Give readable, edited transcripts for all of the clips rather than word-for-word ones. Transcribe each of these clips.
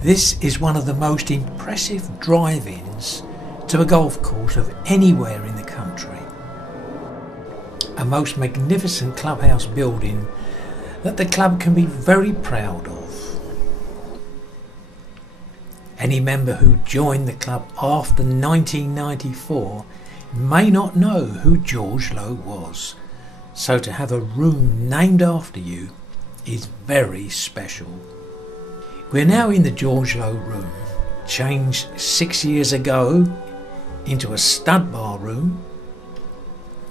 This is one of the most impressive drive-ins to a golf course of anywhere in the country. A most magnificent clubhouse building that the club can be very proud of. Any member who joined the club after 1994 may not know who George Low was, so to have a room named after you is very special. We're now in the George Low room, changed 6 years ago into a stud bar room.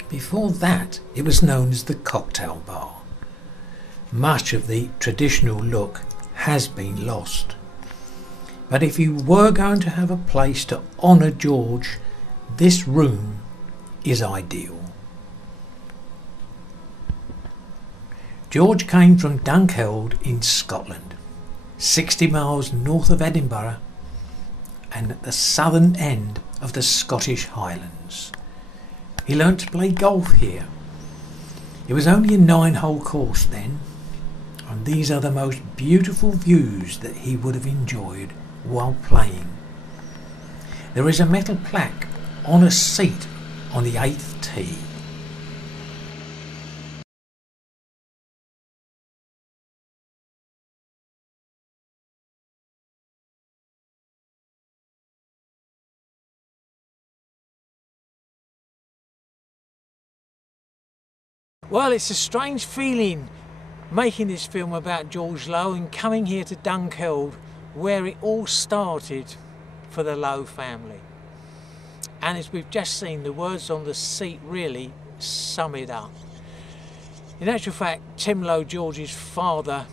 Before that it was known as the cocktail bar. Much of the traditional look has been lost. But if you were going to have a place to honour George, this room is ideal. George came from Dunkeld in Scotland, 60 miles north of Edinburgh and at the southern end of the Scottish Highlands. He learnt to play golf here. It was only a 9-hole course then, and these are the most beautiful views that he would have enjoyed while playing. There is a metal plaque on a seat on the 8th tee. Well, it's a strange feeling making this film about George Low and coming here to Dunkeld, where it all started for the Low family. And as we've just seen, the words on the seat really sum it up. In actual fact, Tim Low, George's father,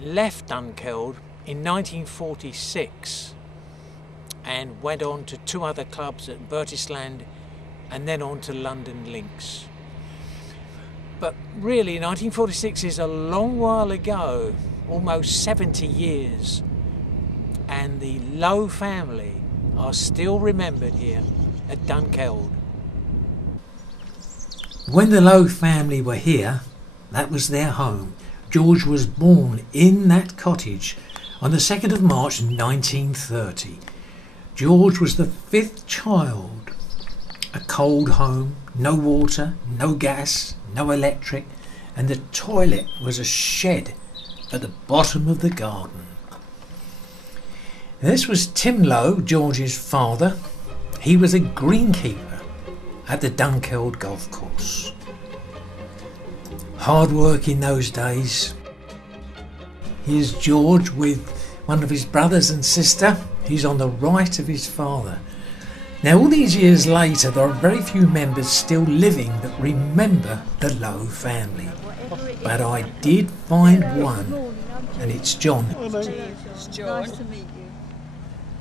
left Dunkeld in 1946 and went on to 2 other clubs at Bertisland and then on to London Links. But really, 1946 is a long while ago, almost 70 years, and the Low family are still remembered here at Dunkeld. When the Low family were here, that was their home. George was born in that cottage on the 2nd of March 1930. George was the 5th child. A cold home, no water, no gas, no electric, and the toilet was a shed at the bottom of the garden. This was Tim Low, George's father. He was a greenkeeper at the Dunkeld golf course. Hard work in those days. Here's George with one of his brothers and sister. He's on the right of his father. Now, all these years later, there are very few members still living that remember the Low family. But I did find one, and it's John. It's John. Nice to meet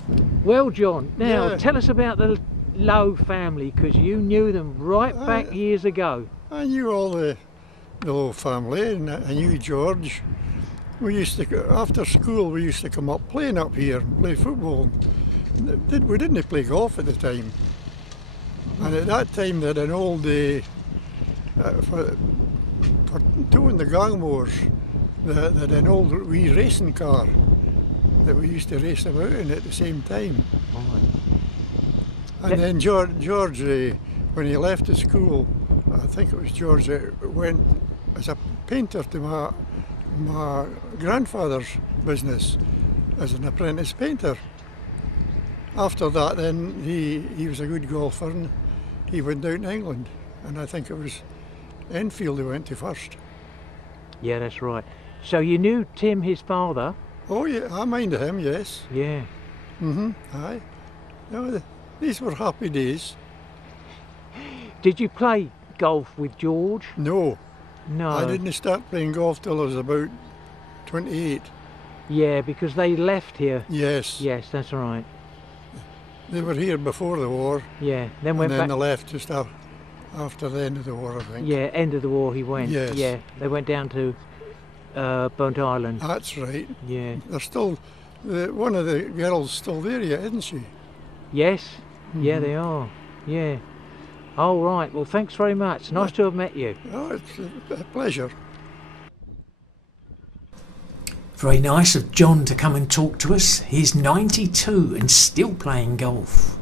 you. Well, John, now tell us about the Low family, because you knew them right back years ago. I knew all the Low family, and I knew George. We used to, after school, we used to come up playing up here and play football. We didn't play golf at the time, and at that time they had an old for towing the Gangmores, they had an old wee racing car that we used to race about in at the same time. And then George, when he left the school, I think it was George that went as a painter to my grandfather's business as an apprentice painter. After that, then he was a good golfer and he went down to England, and I think it was Enfield he went to first. Yeah, that's right. So you knew Tim, his father? Oh yeah, I mind him, yes. Yeah. Aye. No, these were happy days. Did you play golf with George? No. No. I didn't start playing golf till I was about 28. Yeah, because they left here. Yes. Yes, that's right. They were here before the war. Yeah, then went back. And then they left just after the end of the war, I think. Yeah, end of the war he went. Yes. Yeah, they went down to Burnt Island. That's right. Yeah. They're still, one of the girls still there yet, isn't she? Yes. Yeah, they are. Yeah. All right. Well, thanks very much. Nice to have met you. Oh, it's a pleasure. Very nice of John to come and talk to us. He's 92 and still playing golf.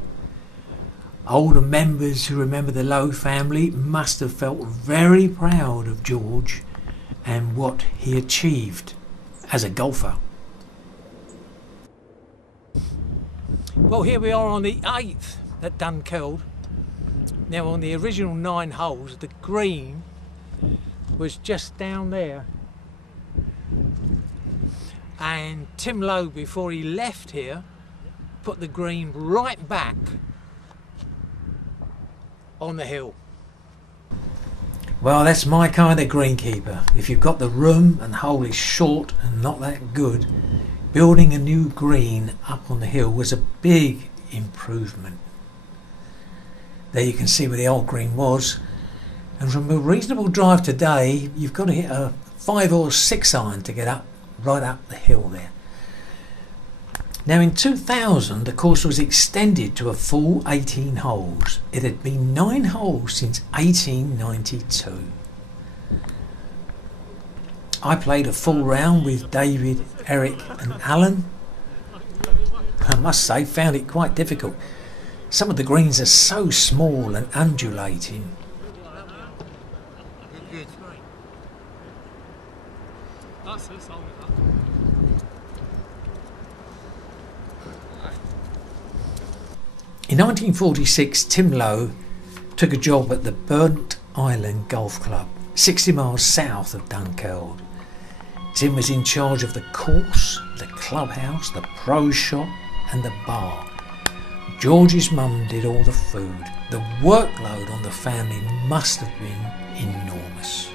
Older members who remember the Lowe family must have felt very proud of George and what he achieved as a golfer. Well, here we are on the 8th at Dunkeld. Now, on the original 9 holes, the green was just down there. And Tim Lowe, before he left here, put the green right back on the hill. Well, that's my kind of greenkeeper. If you've got the room and the hole is short and not that good, building a new green up on the hill was a big improvement. There you can see where the old green was, and from a reasonable drive today you've got to hit a 5 or 6 iron to get up right up the hill there. Now in 2000 the course was extended to a full 18 holes. It had been 9 holes since 1892. I played a full round with David, Eric and Alan. I must say, found it quite difficult. Some of the greens are so small and undulating. In 1946, Tim Lowe took a job at the Burnt Island Golf Club, 60 miles south of Dunkeld. Tim was in charge of the course, the clubhouse, the pro shop and the bar. George's mum did all the food. The workload on the family must have been enormous.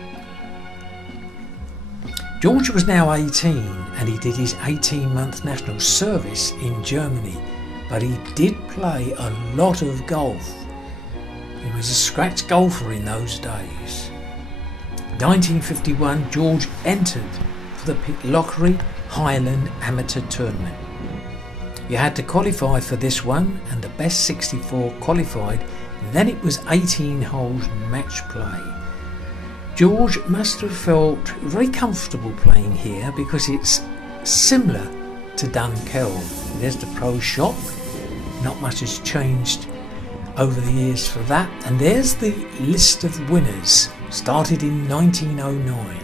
George was now 18 and he did his 18-month national service in Germany, but he did play a lot of golf. He was a scratch golfer in those days. 1951, George entered for the Pitlochry Highland Amateur Tournament. You had to qualify for this one, and the best 64 qualified. Then it was 18 holes match play. George must have felt very comfortable playing here because it's similar to Dunkeld. There's the pro shop. Not much has changed over the years for that. And there's the list of winners, started in 1909.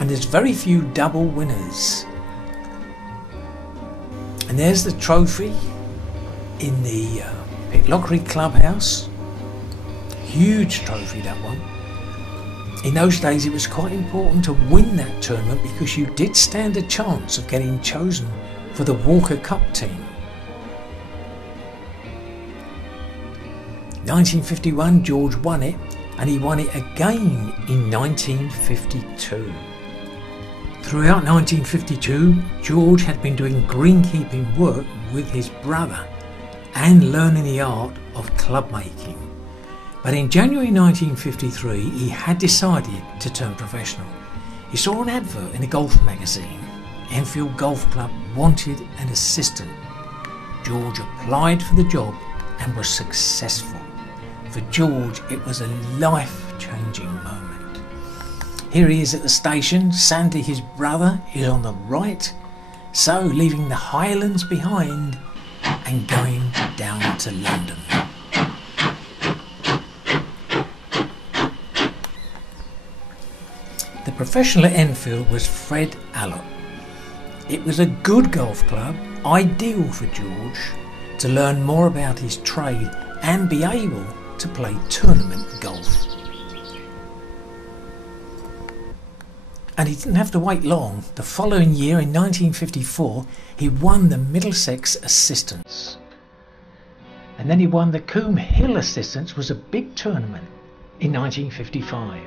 And there's very few double winners. And there's the trophy in the Pitlochry Clubhouse. Huge trophy, that one. In those days it was quite important to win that tournament because you did stand a chance of getting chosen for the Walker Cup team. 1951, George won it, and he won it again in 1952. Throughout 1952, George had been doing greenkeeping work with his brother and learning the art of club making. But in January 1953, he had decided to turn professional. He saw an advert in a golf magazine. Enfield Golf Club wanted an assistant. George applied for the job and was successful. For George, it was a life-changing moment. Here he is at the station. Sandy, his brother, is on the right. So, leaving the Highlands behind and going down to London. The professional at Enfield was Fred Allott. It was a good golf club, ideal for George to learn more about his trade and be able to play tournament golf. And he didn't have to wait long. The following year, in 1954, he won the Middlesex Assistants. And then he won the Coombe Hill Assistants, was a big tournament in 1955.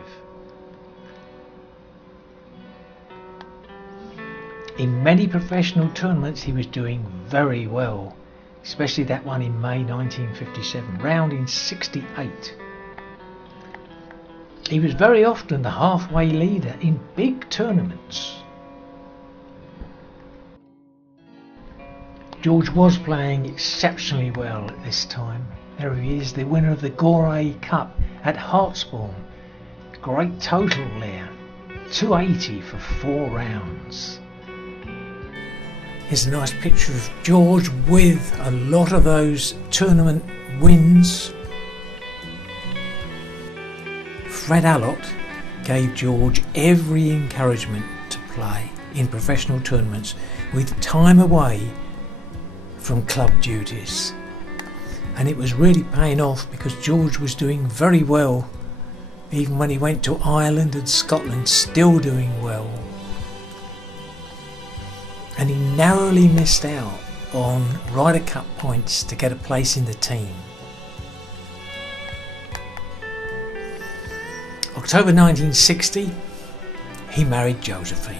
In many professional tournaments he was doing very well, especially that one in May 1957, round in 68. He was very often the halfway leader in big tournaments. George was playing exceptionally well at this time. There he is, the winner of the Gorey Cup at Hartsbourne. Great total there. 280 for 4 rounds. Here's a nice picture of George with a lot of those tournament wins. Fred Alott gave George every encouragement to play in professional tournaments with time away from club duties. And it was really paying off because George was doing very well, even when he went to Ireland and Scotland, still doing well. And he narrowly missed out on Ryder Cup points to get a place in the team. October 1960, he married Josephine.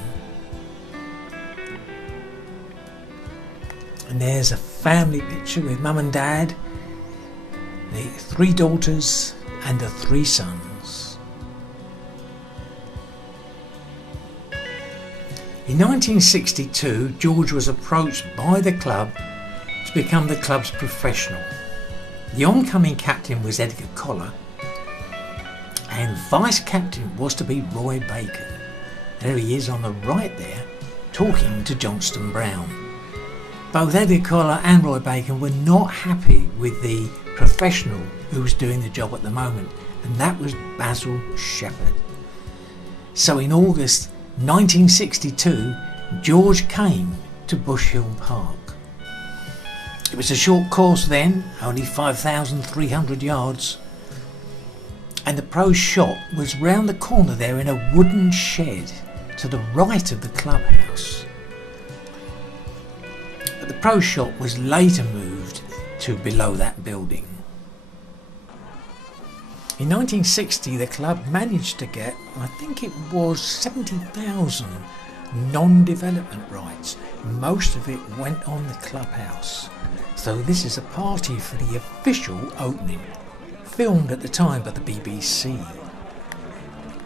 And there's a family picture with mum and dad, the 3 daughters and the 3 sons. In 1962, George was approached by the club to become the club's professional. The oncoming captain was Edgar Collar, and vice captain was to be Roy Bacon. There he is on the right there, talking to Johnston Brown. Both Edgar Collar and Roy Bacon were not happy with the professional who was doing the job at the moment, and that was Basil Shepherd. So in August 1962, George came to Bush Hill Park. It was a short course then, only 5,300 yards, and the pro shop was round the corner there in a wooden shed to the right of the clubhouse. But the pro shop was later moved to below that building. In 1960, the club managed to get, I think it was 70,000 non-development rights. Most of it went on the clubhouse. So this is a party for the official opening, filmed at the time by the BBC.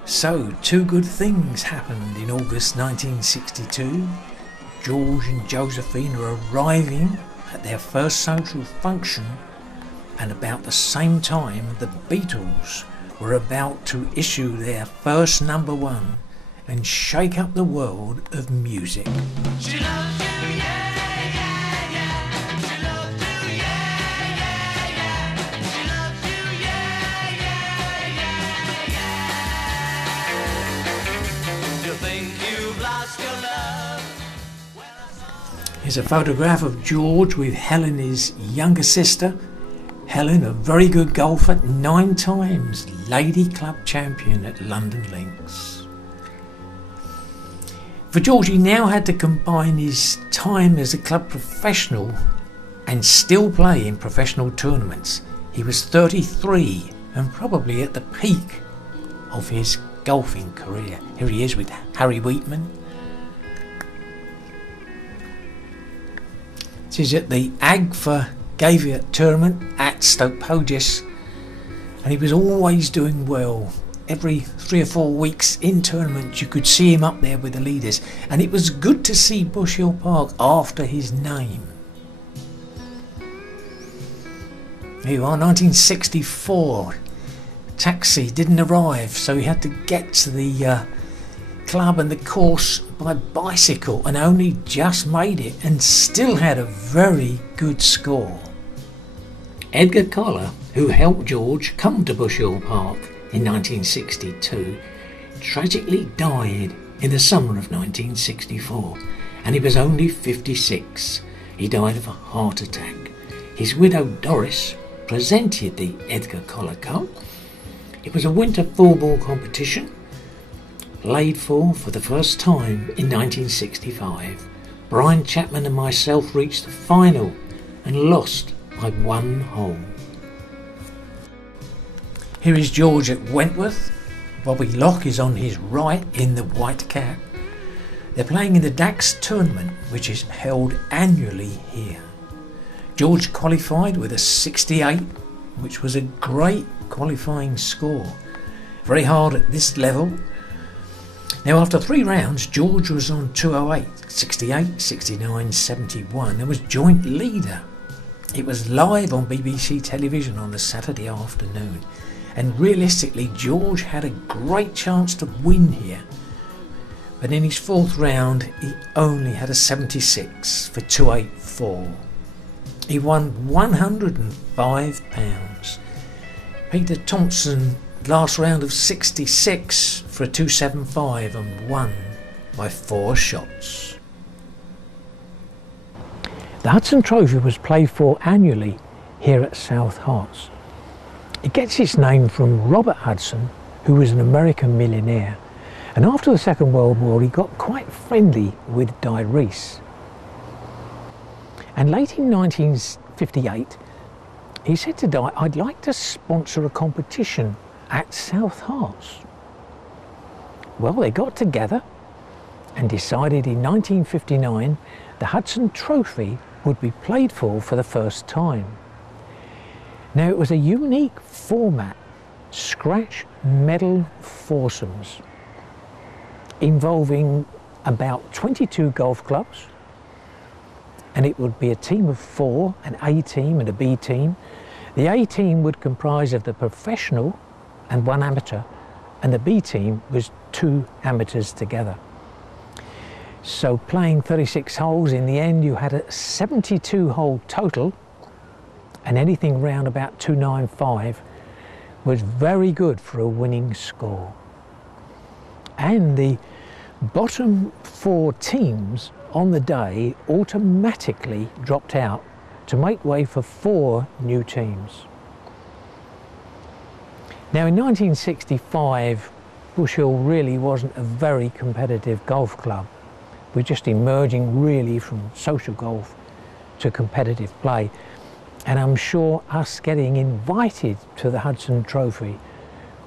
So 2 good things happened in August 1962. George and Josephine were arriving at their first social function, and about the same time the Beatles were about to issue their first #1 and shake up the world of music. She loves you, yeah, yeah, yeah. She loves you, yeah, yeah, yeah. She loves you, yeah, yeah, yeah, yeah. You think you've lost your love? Here's a photograph of George with Helen, his younger sister. Helen, a very good golfer, 9 times Lady Club champion at London Links. For George, he now had to combine his time as a club professional and still play in professional tournaments. He was 33 and probably at the peak of his golfing career. Here he is with Harry Wheatman. This is at the Agfa Gaviot tournament at Stoke Poges, and he was always doing well. Every 3 or 4 weeks in tournaments you could see him up there with the leaders, and it was good to see Bush Hill Park after his name. Here you are, 1964. Taxi didn't arrive, so he had to get to the club and the course by bicycle, and only just made it and still had a very good score. Edgar Collar, who helped George come to Bush Hill Park in 1962, tragically died in the summer of 1964, and he was only 56. He died of a heart attack. His widow Doris presented the Edgar Collar Cup. It was a winter 4-ball competition, played for the first time in 1965. Brian Chapman and myself reached the final and lost by 1 hole. Here is George at Wentworth. Bobby Locke is on his right in the white cap. They're playing in the Dax tournament, which is held annually here. George qualified with a 68, which was a great qualifying score. Very hard at this level. Now after 3 rounds, George was on 208, 68, 69, 71 and was joint leader. It was live on BBC television on the Saturday afternoon, and realistically George had a great chance to win here, but in his fourth round he only had a 76 for 284. He won £105. Peter Thompson, last round of 66 for a 275 and won by 4 shots. The Hudson Trophy was played for annually here at South Herts. It gets its name from Robert Hudson, who was an American millionaire, and after the Second World War he got quite friendly with Di Reese. And late in 1958 he said to Di, "I'd like to sponsor a competition at South Herts." Well, they got together and decided in 1959 the Hudson Trophy would be played for the first time. Now it was a unique format, scratch medal foursomes, involving about 22 golf clubs, and it would be a team of 4, an A team and a B team. The A team would comprise of the professional and 1 amateur, and the B team was 2 amateurs together. So playing 36 holes, in the end you had a 72 hole total, and anything round about 295 was very good for a winning score. And the bottom 4 teams on the day automatically dropped out to make way for 4 new teams. Now in 1965 Bush Hill really wasn't a very competitive golf club. We're just emerging really from social golf to competitive play, and I'm sure us getting invited to the Hudson Trophy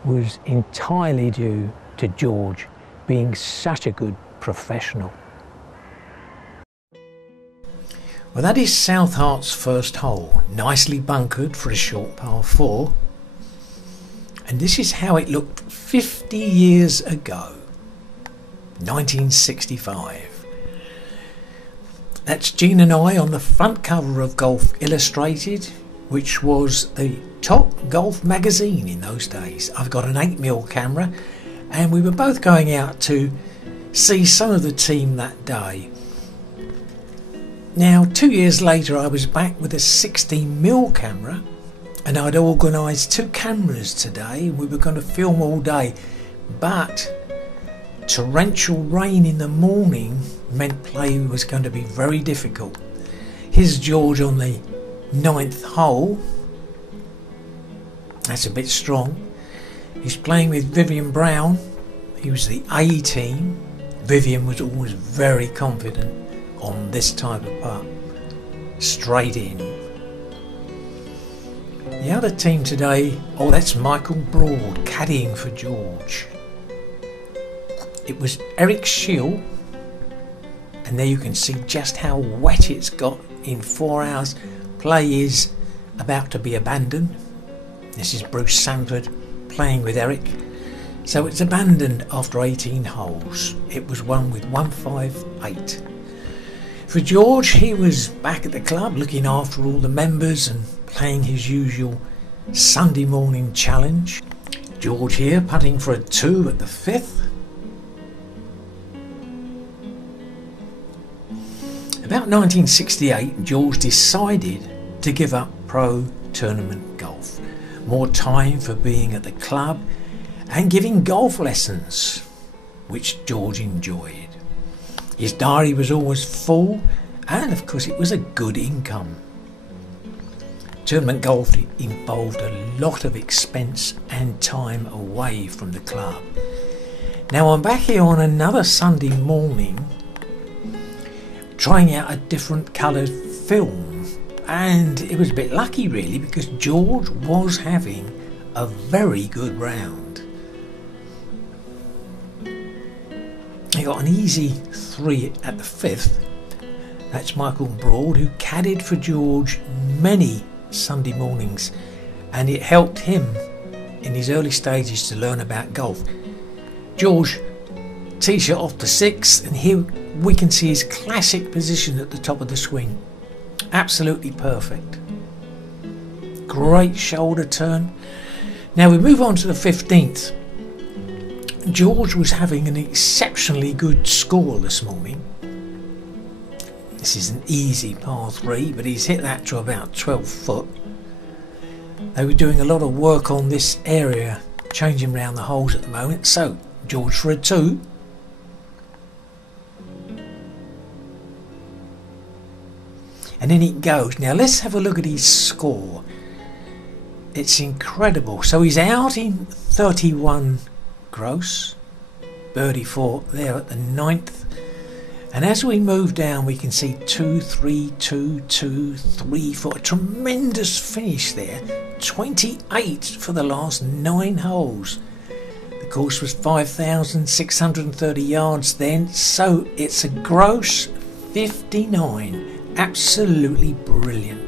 was entirely due to George being such a good professional. Well, that is South Herts' first hole, nicely bunkered for a short par 4. And this is how it looked 50 years ago, 1965. That's Jean and I on the front cover of Golf Illustrated, which was the top golf magazine in those days. I've got an 8mm camera, and we were both going out to see some of the team that day. Now 2 years later I was back with a 16mm camera, and I'd organised 2 cameras today. We were going to film all day, but torrential rain in the morning meant play was going to be very difficult. Here's George on the 9th hole. That's a bit strong. He's playing with Vivian Brown. He was the A team. Vivian was always very confident on this type of putt. Straight in. The other team today, oh, that's Michael Broad caddying for George. It was Eric Schill, and there you can see just how wet it's got in 4 hours. Play is about to be abandoned. This is Bruce Sanford playing with Eric. So it's abandoned after 18 holes. It was won with 158. For George, he was back at the club looking after all the members and playing his usual Sunday morning challenge. George here putting for a 2 at the 5th. About 1968, George decided to give up pro tournament golf. More time for being at the club and giving golf lessons, which George enjoyed. His diary was always full, and of course it was a good income. Tournament golf involved a lot of expense and time away from the club. Now I'm back here on another Sunday morning trying out a different coloured film, and it was a bit lucky really because George was having a very good round. He got an easy 3 at the 5th. That's Michael Broad, who caddied for George many Sunday mornings, and it helped him in his early stages to learn about golf. George tee-shot off the 6th, and here we can see his classic position at the top of the swing. Absolutely perfect. Great shoulder turn. Now we move on to the 15th. George was having an exceptionally good score this morning. This is an easy par 3, but he's hit that to about 12 foot. They were doing a lot of work on this area, changing around the holes at the moment. So, George for a 2. And in it goes. Now let's have a look at his score. It's incredible. So he's out in 31 gross. Birdie 4 there at the 9th. And as we move down, we can see 2, 3, 2, 2, 3, 4. A tremendous finish there. 28 for the last 9 holes. The course was 5,630 yards then. So it's a gross 59. Absolutely brilliant.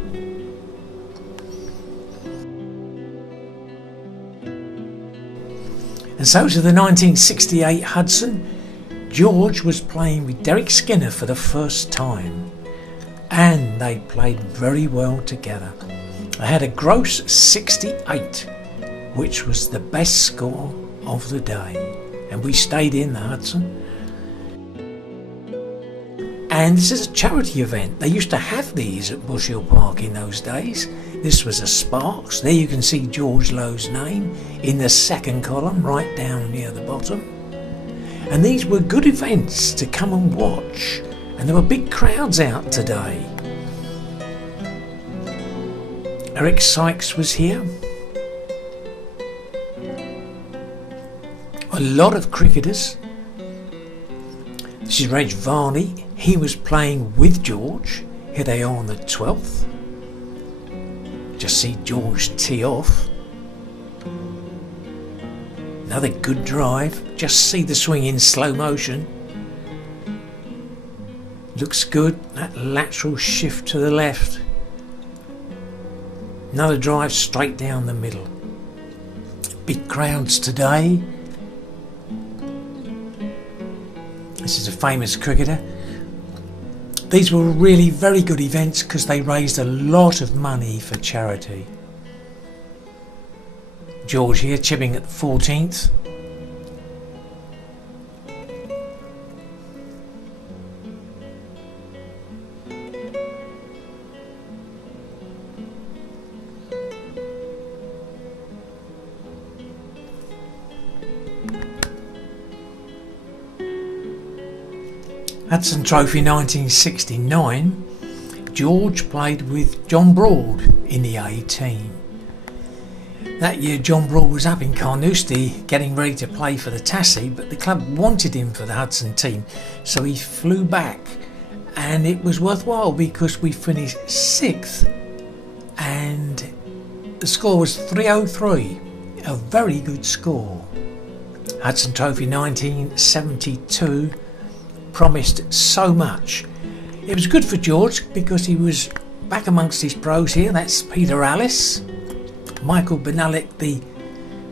And so to the 1968 Hudson. George was playing with Derek Skinner for the first time, and they played very well together. They had a gross 68, which was the best score of the day, and we stayed in the Hudson. And this is a charity event. They used to have these at Bush Hill Park in those days. This was a Sparks. There you can see George Lowe's name in the second column, right down near the bottom. And these were good events to come and watch, and there were big crowds out today. Eric Sykes was here. A lot of cricketers. This is Reg Varney. He was playing with George. Here they are on the 12th. Just see George tee off. Another good drive. Just see the swing in slow motion. Looks good. That lateral shift to the left. Another drive straight down the middle. Big crowds today. This is a famous cricketer. These were really very good events because they raised a lot of money for charity. George here chipping at the 14th. Hudson Trophy 1969, George played with John Broad in the A team. That year John Broad was up in Carnoustie getting ready to play for the Tassie, but the club wanted him for the Hudson team, so he flew back, and it was worthwhile because we finished 6th and the score was 303, a very good score. Hudson Trophy 1972 promised so much. It was good for George because he was back amongst his pros here. That's Peter Allis, Michael Benalik, the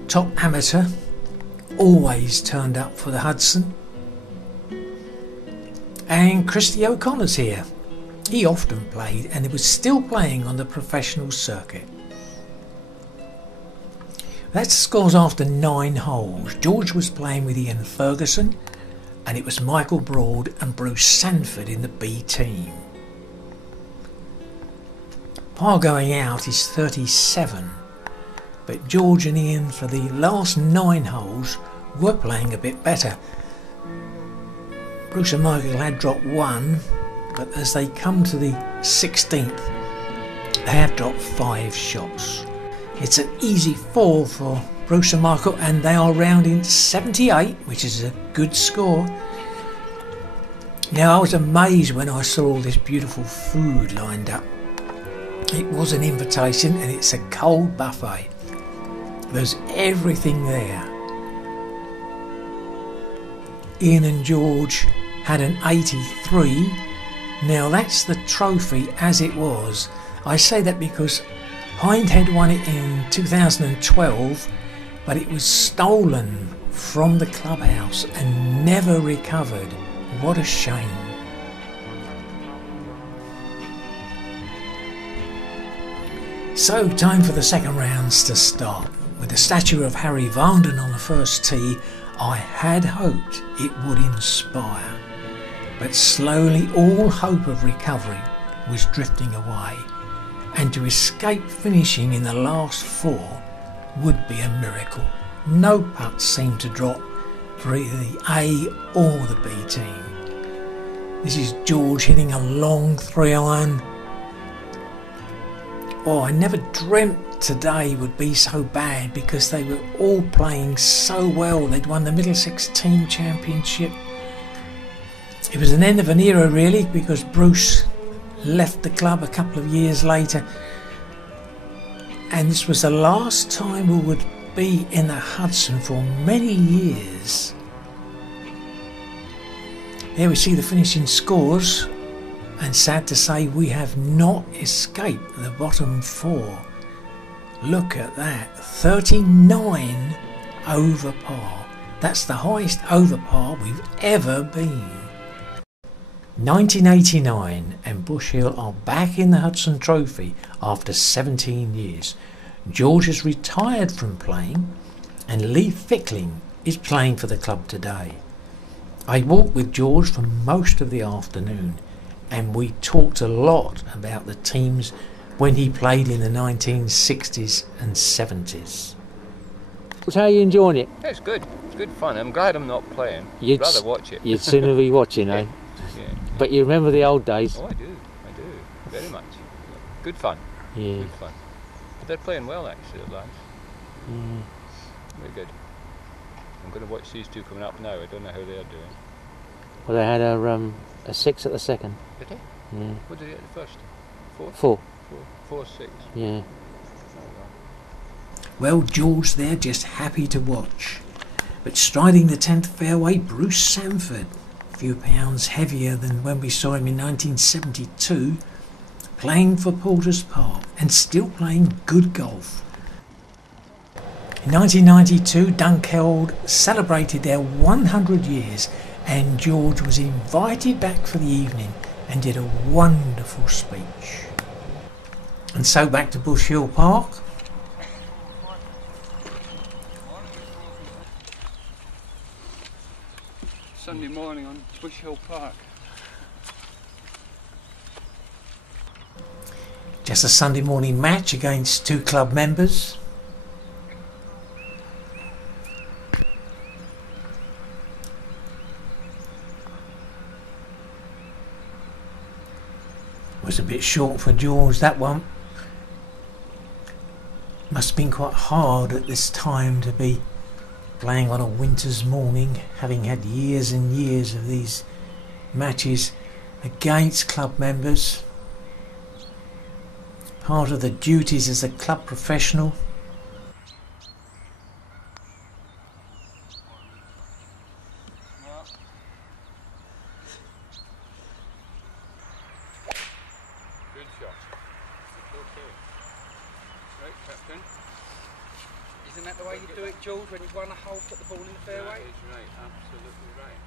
top amateur, always turned up for the Hudson, and Christy O'Connor's here. He often played and he was still playing on the professional circuit. That's the scores after 9 holes. George was playing with Ian Ferguson, and it was Michael Broad and Bruce Sanford in the B team. Par going out is 37, but George and Ian for the last 9 holes were playing a bit better. Bruce and Michael had dropped 1, but as they come to the 16th, they have dropped 5 shots. It's an easy fall for Bruce and Michael, and they are rounding 78, which is a good score. Now, I was amazed when I saw all this beautiful food lined up. It was an invitation and it's a cold buffet. There's everything there. Ian and George had an 83. Now that's the trophy as it was. I say that because Hindhead won it in 2012, but it was stolen from the clubhouse and never recovered. What a shame. So, time for the second rounds to start. With the statue of Harry Vanden on the first tee, I had hoped it would inspire, but slowly all hope of recovery was drifting away, and to escape finishing in the last four would be a miracle. No putts seemed to drop for either the A or the B team. This is George hitting a long 3-iron. Oh, I never dreamt today would be so bad because they were all playing so well. They'd won the Middlesex Team Championship. It was an end of an era really, because Bruce left the club a couple of years later, and this was the last time we would be in the Hudson for many years. There we see the finishing scores, and sad to say we have not escaped the bottom four. Look at that, 39 over par. That's the highest over par we've ever been. 1989, and Bush Hill are back in the Hudson Trophy after 17 years. George has retired from playing, and Lee Fickling is playing for the club today. I walked with George for most of the afternoon, and we talked a lot about the teams when he played in the 1960s and 70s. How are you enjoying it? Yeah, it's good. It's good fun. I'm glad I'm not playing. I'd rather watch it. You'd sooner be watching, eh? Yeah. But you remember the old days? Oh, I do. Very much. Good fun. Yeah. Good fun. But they're playing well, actually, at last. Very good. I'm going to watch these two coming up now. I don't know how they're doing. Well, they had a 6 at the second. Did they? Yeah. What did they get at the first? 4? 4. 4-6. Yeah. Well, George there just happy to watch. But striding the 10th fairway, Bruce Sanford, a few pounds heavier than when we saw him in 1972, playing for Porters Park and still playing good golf. In 1992, Dunkeld celebrated their 100 years, and George was invited back for the evening and did a wonderful speech. And so back to Bush Hill Park. Sunday morning on Bush Hill Park. Just a Sunday morning match against two club members. Was a bit short for George, that one. Must have been quite hard at this time to be playing on a winter's morning, having had years and years of these matches against club members. Part of the duties as a club professional. Good shot. Okay. Right, Captain. Isn't that the way you do it, George, when you want a hole, put the ball in the fairway? That is right, absolutely right.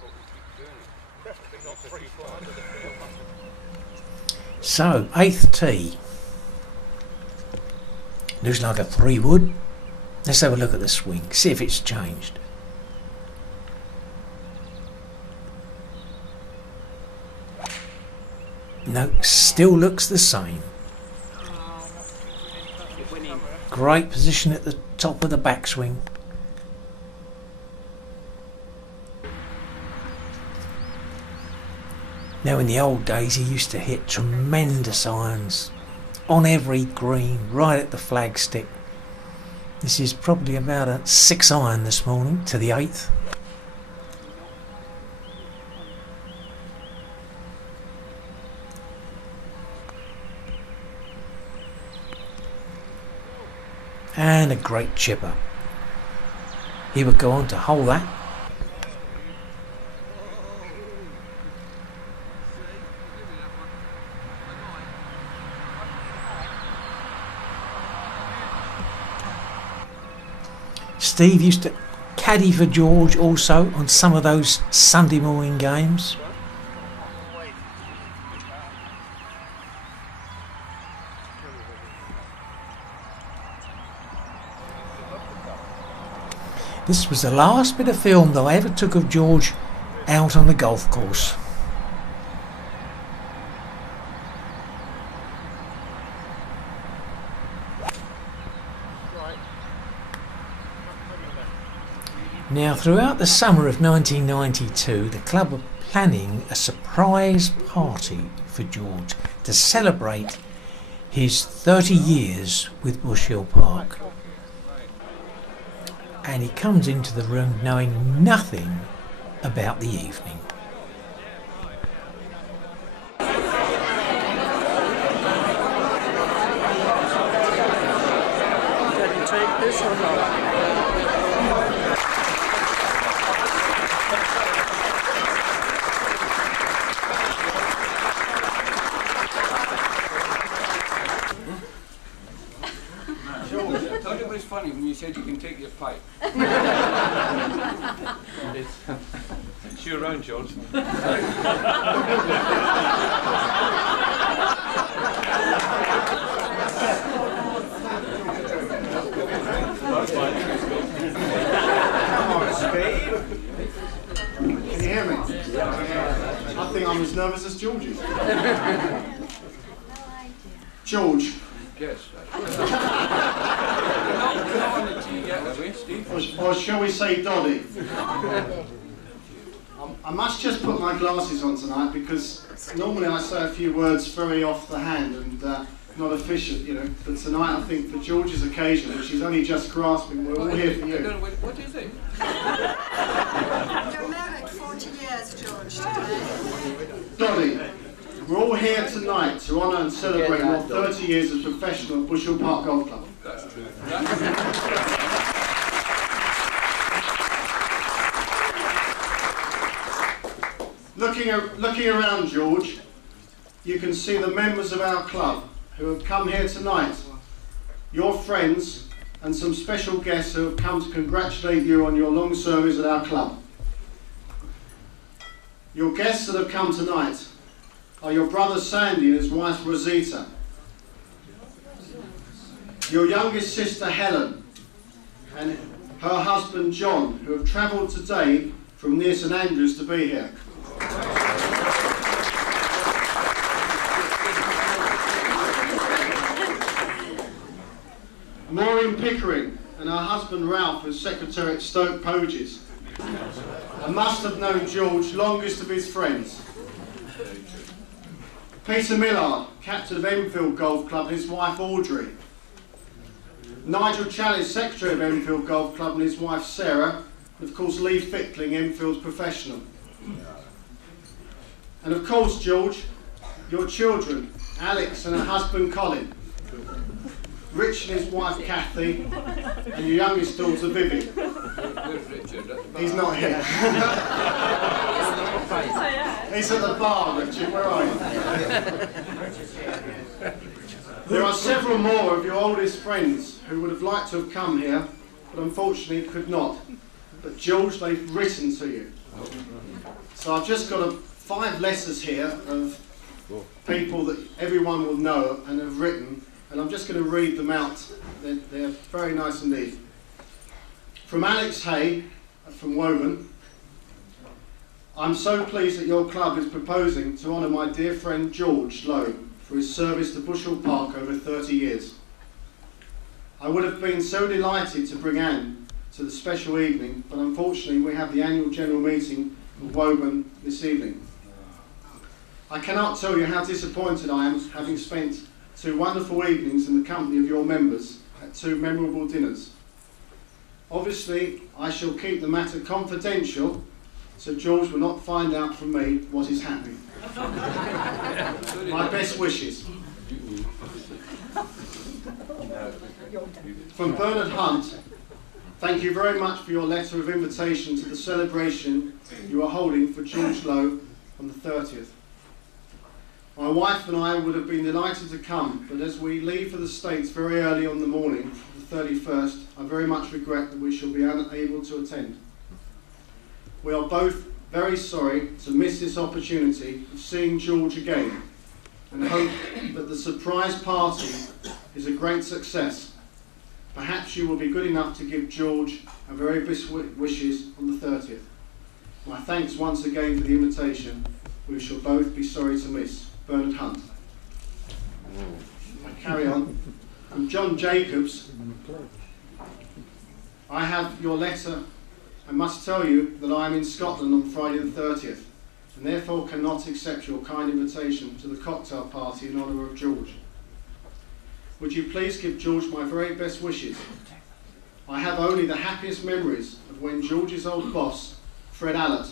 But we keep doing it. Definitely not 3-4 under the field. So, 8th tee. Looks like a 3-wood. Let's have a look at the swing, see if it's changed. No, still looks the same. Great position at the top of the backswing. Now in the old days he used to hit tremendous irons on every green, right at the flagstick. This is probably about a 6-iron this morning to the 8th. And a great chipper. He would go on to hole that. Steve used to caddy for George also on some of those Sunday morning games. This was the last bit of film that I ever took of George out on the golf course. Now, throughout the summer of 1992, the club were planning a surprise party for George to celebrate his 30 years with Bush Hill Park. And he comes into the room knowing nothing about the evening. Can you take this or not? I thought it was funny when you said you can take your pipe. It's your own, George. Come on, Steve. Can you hear me? I think I'm as nervous as George is. George. Yes. Or shall we say Doddy? I must just put my glasses on tonight because normally I say a few words very off the hand and not official, you know. But tonight I think for George's occasion, which he's only just grasping, we're all here for you. What is it? You're married 40 years, George, today. Doddy, we're all here tonight to honour and celebrate your 30 years as professional at Bush Hill Park Golf Club. That's true. Looking around, George, you can see the members of our club who have come here tonight, your friends and some special guests who have come to congratulate you on your long service at our club. Your guests that have come tonight are your brother Sandy and his wife Rosita, your youngest sister Helen and her husband John, who have travelled today from near St Andrews to be here. Maureen Pickering and her husband Ralph as secretary at Stoke Poges, and must have known George longest of his friends. Peter Millard, captain of Enfield Golf Club, and his wife Audrey. Nigel Challis, secretary of Enfield Golf Club, and his wife Sarah, and of course Lee Fickling, Enfield's professional. And of course, George, your children, Alex and her husband Colin, Rich and his wife Kathy, and your youngest daughter Vivian. Where's Richard? He's not here. He's at the bar, Richard. Where are you? There are several more of your oldest friends who would have liked to have come here, but unfortunately could not. But George, they've written to you. So I've just got 5 letters here of people that everyone will know and have written, and I'm just going to read them out. They're very nice indeed. From Alex Hay, from Woburn. I'm so pleased that your club is proposing to honour my dear friend George Lowe for his service to Bush Hill Park over 30 years. I would have been so delighted to bring Anne to the special evening, but unfortunately we have the annual general meeting of Woburn this evening. I cannot tell you how disappointed I am, having spent 2 wonderful evenings in the company of your members at 2 memorable dinners. Obviously, I shall keep the matter confidential, so George will not find out from me what is happening. My best wishes. From Bernard Hunt, thank you very much for your letter of invitation to the celebration you are holding for George Lowe on the 30th. My wife and I would have been delighted to come, but as we leave for the States very early on the morning of the 31st, I very much regret that we shall be unable to attend. We are both very sorry to miss this opportunity of seeing George again, and hope that the surprise party is a great success. Perhaps you will be good enough to give George and very best wishes on the 30th. My thanks once again for the invitation. We shall both be sorry to miss. Bernard Hunt. I carry on. I'm John Jacobs. I have your letter and must tell you that I am in Scotland on Friday the 30th and therefore cannot accept your kind invitation to the cocktail party in honour of George. Would you please give George my very best wishes? I have only the happiest memories of when George's old boss, Fred Allett,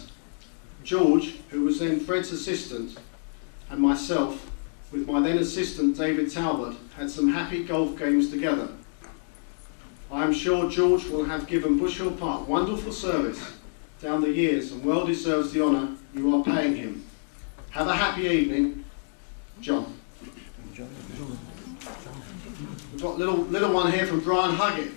George, who was then Fred's assistant, and myself, with my then assistant David Talbot, had some happy golf games together. I am sure George will have given Bush Hill Park wonderful service down the years and well deserves the honour you are paying him. Have a happy evening, John. We've got little one here from Brian Huggett.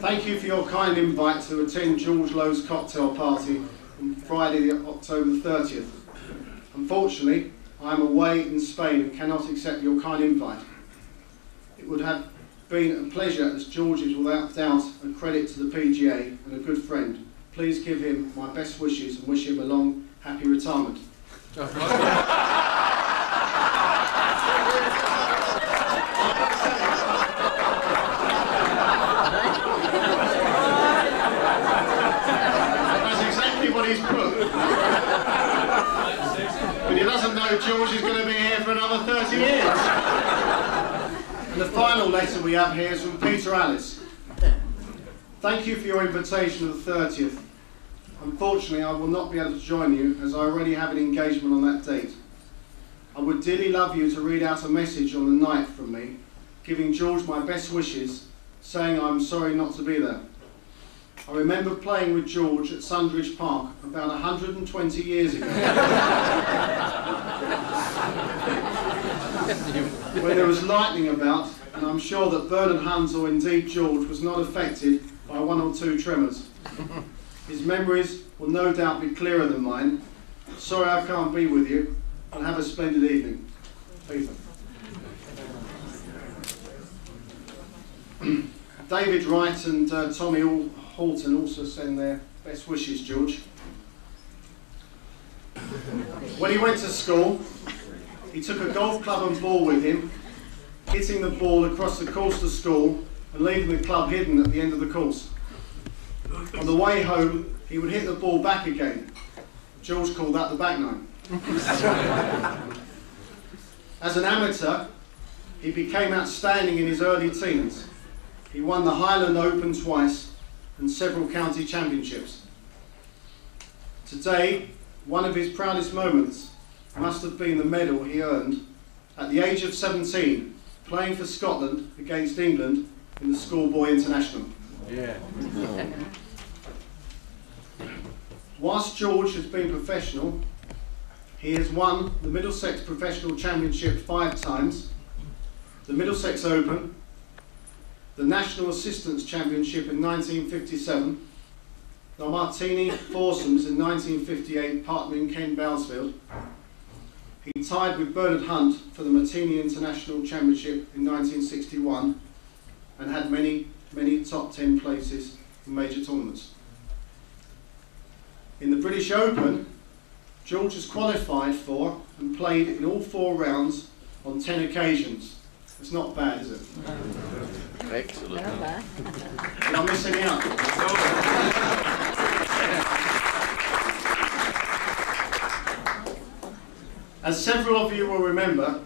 Thank you for your kind invite to attend George Lowe's cocktail party on Friday, October the 30th. Unfortunately, I am away in Spain and cannot accept your kind invite. It would have been a pleasure, as George is without doubt a credit to the PGA and a good friend. Please give him my best wishes and wish him a long, happy retirement. He's put. But he doesn't know George is going to be here for another 30 years. And the final letter we have here is from Peter Alice. Thank you for your invitation to the 30th. Unfortunately, I will not be able to join you as I already have an engagement on that date. I would dearly love you to read out a message on the night from me, giving George my best wishes, saying I'm sorry not to be there. I remember playing with George at Sundridge Park about 120 years ago. When there was lightning about, and I'm sure that Bernard Hunt, or indeed George, was not affected by one or two tremors. His memories will no doubt be clearer than mine. Sorry I can't be with you, and have a splendid evening. Peter. David Wright and Tommy Halton also send their best wishes, George. When he went to school, he took a golf club and ball with him, hitting the ball across the course to school and leaving the club hidden at the end of the course. On the way home, he would hit the ball back again. George called that the back nine. As an amateur, he became outstanding in his early teens. He won the Highland Open twice and several county championships. Today, one of his proudest moments must have been the medal he earned at the age of 17, playing for Scotland against England in the Schoolboy International. Yeah. Whilst George has been professional, he has won the Middlesex Professional Championship 5 times, the Middlesex Open, the National Assistants Championship in 1957, the Martini Foursomes in 1958, partnering Ken Bousfield. He tied with Bernard Hunt for the Martini International Championship in 1961 and had many, many top 10 places in major tournaments. In the British Open, George has qualified for and played in all 4 rounds on 10 occasions. It's not bad, is it? Excellent. You're not missing out. As several of you will remember,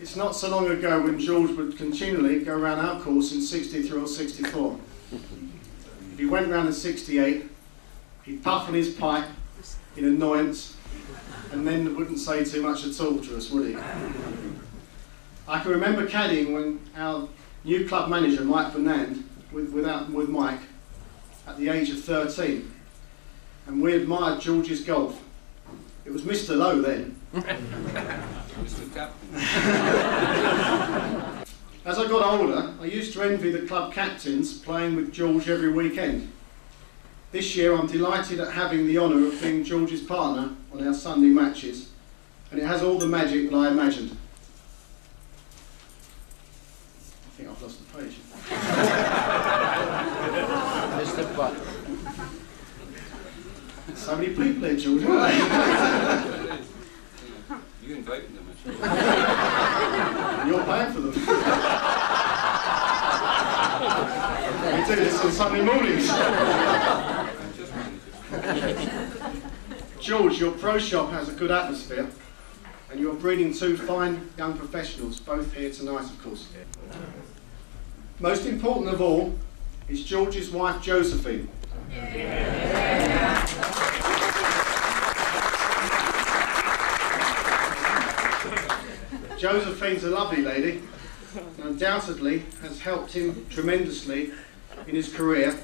it's not so long ago when George would continually go around our course in 63 or 64. If he went round in 68, he'd puff on his pipe in annoyance and then wouldn't say too much at all to us, would he? I can remember caddying when our new club manager, Mike Fernand, with Mike, at the age of 13. And we admired George's golf. It was Mr. Lowe then. As I got older, I used to envy the club captains playing with George every weekend. This year I'm delighted at having the honour of being George's partner on our Sunday matches, and it has all the magic that I imagined. So many people here, George, aren't they? You invited them. You're paying for them. We do this on Sunday mornings. George, your pro shop has a good atmosphere, and you're breeding two fine young professionals, both here tonight, of course. Most important of all is George's wife, Josephine. Josephine's a lovely lady, and undoubtedly has helped him tremendously in his career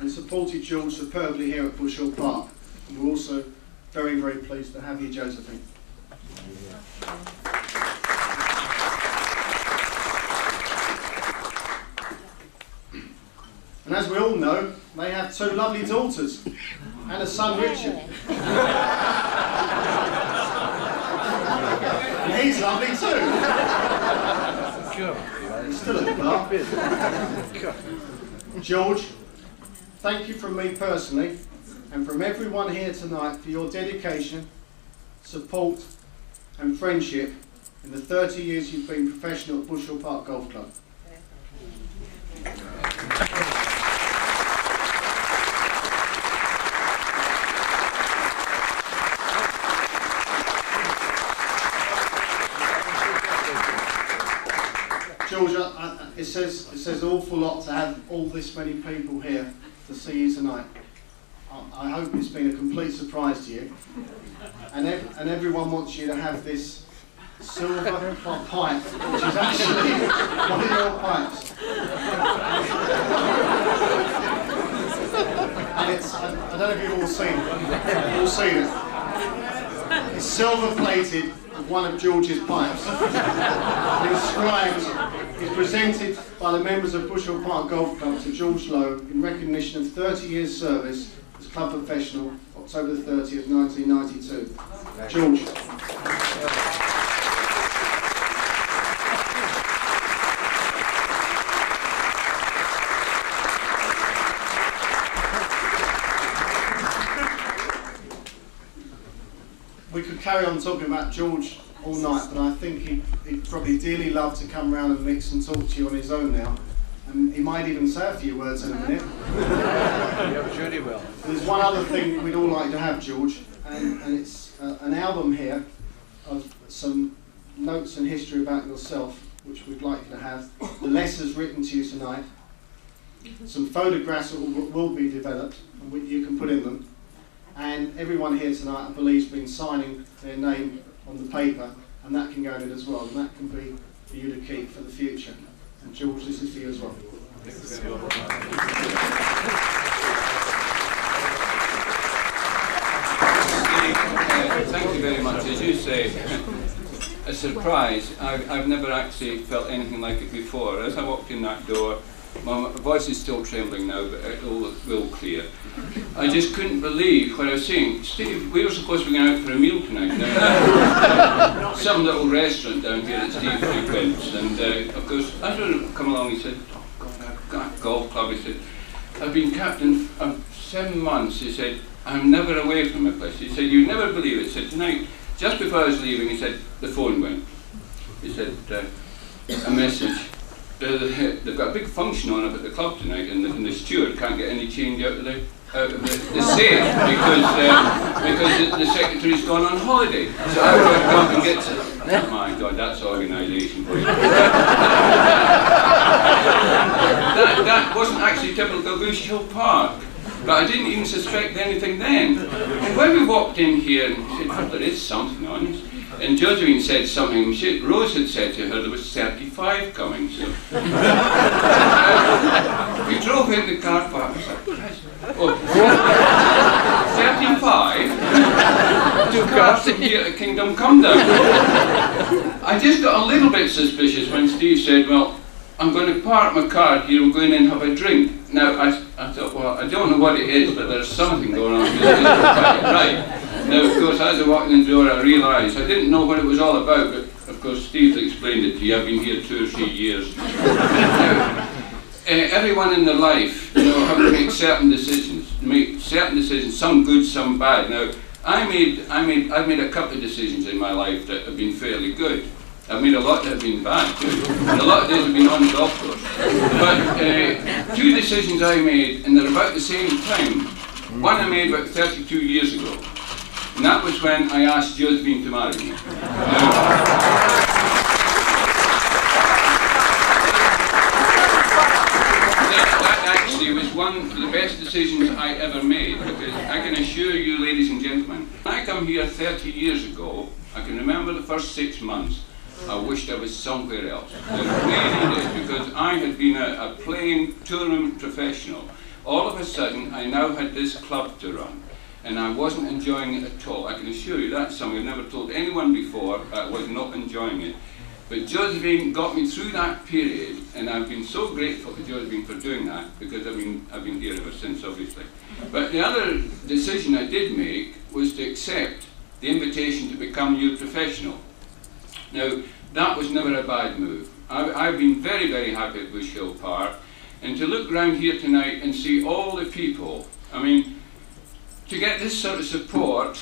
and supported George superbly here at Bush Hill Park. And we're also very, very pleased to have you, Josephine. And as we all know, they have two lovely daughters and a son, Richard. And he's lovely too. Still at the bar. George, thank you from me personally and from everyone here tonight for your dedication, support and friendship in the 30 years you've been professional at Bush Hill Park Golf Club. George, it says an awful lot to have all this many people here to see you tonight. I hope it's been a complete surprise to you. And everyone wants you to have this silver pipe, which is actually one of your pipes. And it's, I don't know if you've all seen it. You've all seen it. It's silver plated with one of George's pipes. And inscribed, is presented by the members of Bush Hill Park Golf Club to George Lowe in recognition of 30 years service as club professional, October the 30th, 1992. George. We could carry on talking about George all night, but I think he'd probably dearly love to come round and mix and talk to you on his own now. And he might even say a few words in a minute. Yeah, sure he will. There's one other thing we'd all like to have, George, and it's an album here of some notes and history about yourself, which we'd like you to have. The letters written to you tonight. Some photographs that will be developed, and you can put in them. And everyone here tonight, I believe, has been signing their name on the paper, and that can go in it as well, and that can be for you to keep for the future. And George, this is for you as well. Thank you very much. As you say, a surprise. I've never actually felt anything like it before. As I walked in that door, my voice is still trembling now, but it will clear. I just couldn't believe what I was saying. Steve, we were supposed to be going out for a meal tonight. Some little restaurant down here that Steve frequents. And of course, as we come along, he said, "Oh God, I've got a golf club." He said, "I've been captain of 7 months." He said, "I'm never away from my place." He said, "You'd never believe it." He said, "Tonight, just before I was leaving," he said, "the phone went." He said, "A message. They've got a big function on up at the club tonight, and the steward can't get any change out of the safe because the secretary's gone on holiday. So I've got to come and get it." Oh my God, that's organisation for you. that wasn't actually typical Bush Hill Park, but I didn't even suspect anything then. And when we walked in here and said, "Oh, there is something on it," and Josephine said something, Rose had said to her there was 35 coming, so. We drove in the car park, I was like, "Oh, 35? 2 cars from here at Kingdom Come Down." I just got a little bit suspicious when Steve said, "Well, I'm going to park my car here, we're going in and have a drink." Now, I thought, well, I don't know what it is, but there's something going on here. Right. Now, of course, as I walked in the door, I realised I didn't know what it was all about, but of course, Steve's explained it to you. I've been here 2 or 3 years. Now, everyone in their life, how to make certain decisions, some good, some bad. Now, I've made a couple of decisions in my life that have been fairly good. I've made a lot that have been bad too, and a lot of those have been on the golf course. But 2 decisions I made, and they're about the same time. One I made about 32 years ago, and that was when I asked Josephine to marry me. That actually was one of the best decisions I ever made, because I can assure you, ladies and gentlemen, when I come here 30 years ago, I can remember the first 6 months, I wished I was somewhere else. I really did, because I had been a playing tournament professional. All of a sudden, I now had this club to run, and I wasn't enjoying it at all. I can assure you that's something I've never told anyone before. I was not enjoying it. But Josephine got me through that period, and I've been so grateful to Josephine for doing that, because I've been here ever since, obviously. But the other decision I did make was to accept the invitation to become your professional. Now, that was never a bad move. I've been very, very happy at Bush Hill Park, and to look around here tonight and see all the people, I mean, to get this sort of support,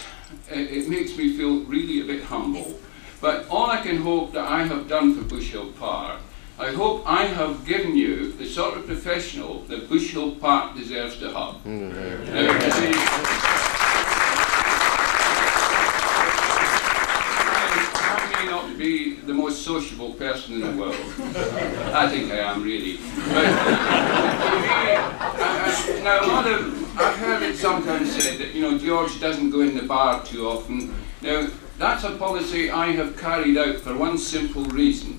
it makes me feel really a bit humble. But all I can hope that I have done for Bush Hill Park, I hope I have given you the sort of professional that Bush Hill Park deserves to have. Not be the most sociable person in the world. I think I am, really. But now, I've heard it sometimes said that, you know, George doesn't go in the bar too often. Now, that's a policy I have carried out for one simple reason.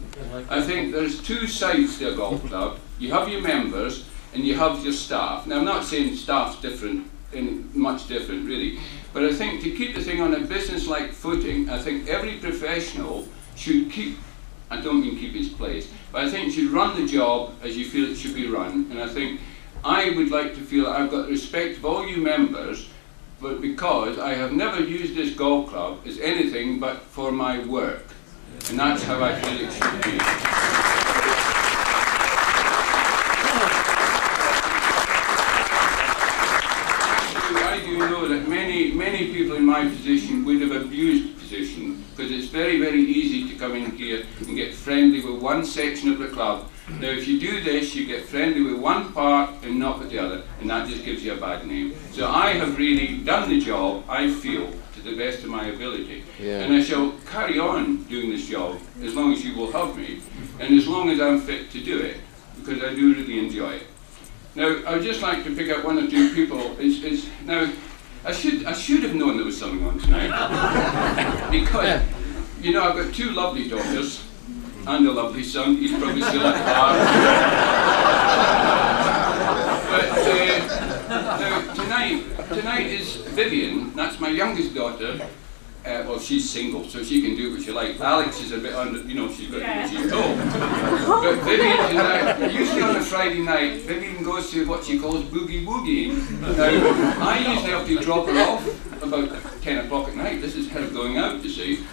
I think there's 2 sides to a golf club. You have your members and you have your staff. Now, I'm not saying staff's different, much different, really. But I think to keep the thing on a business-like footing, I think every professional should keep, I don't mean keep his place, but I think should run the job as you feel it should be run. And I think I would like to feel that I've got the respect of all you members, but because I have never used this golf club as anything but for my work. And that's how I feel it should be. I do know that many people in my position would have abused position, because it's very, very easy to come in here and get friendly with one section of the club. Now, if you do this, you get friendly with one part and not with the other, and that just gives you a bad name. So I have really done the job, I feel, to the best of my ability. Yeah. And I shall carry on doing this job as long as you will have me, and as long as I'm fit to do it, because I do really enjoy it. Now, I'd just like to pick up 1 or 2 people. Now, I should have known there was something on tonight, because, you know, I've got 2 lovely daughters and a lovely son. He's probably still at heart. But now, tonight is Vivian. That's my youngest daughter. Well, she's single, so she can do what she likes. Alex is a bit under, you know, she's got to do what she's told. But Vivian tonight, usually on a Friday night, Vivian goes to what she calls boogie woogieing. Now, I usually have to drop her off about 10 o'clock at night. This is her going out, you see.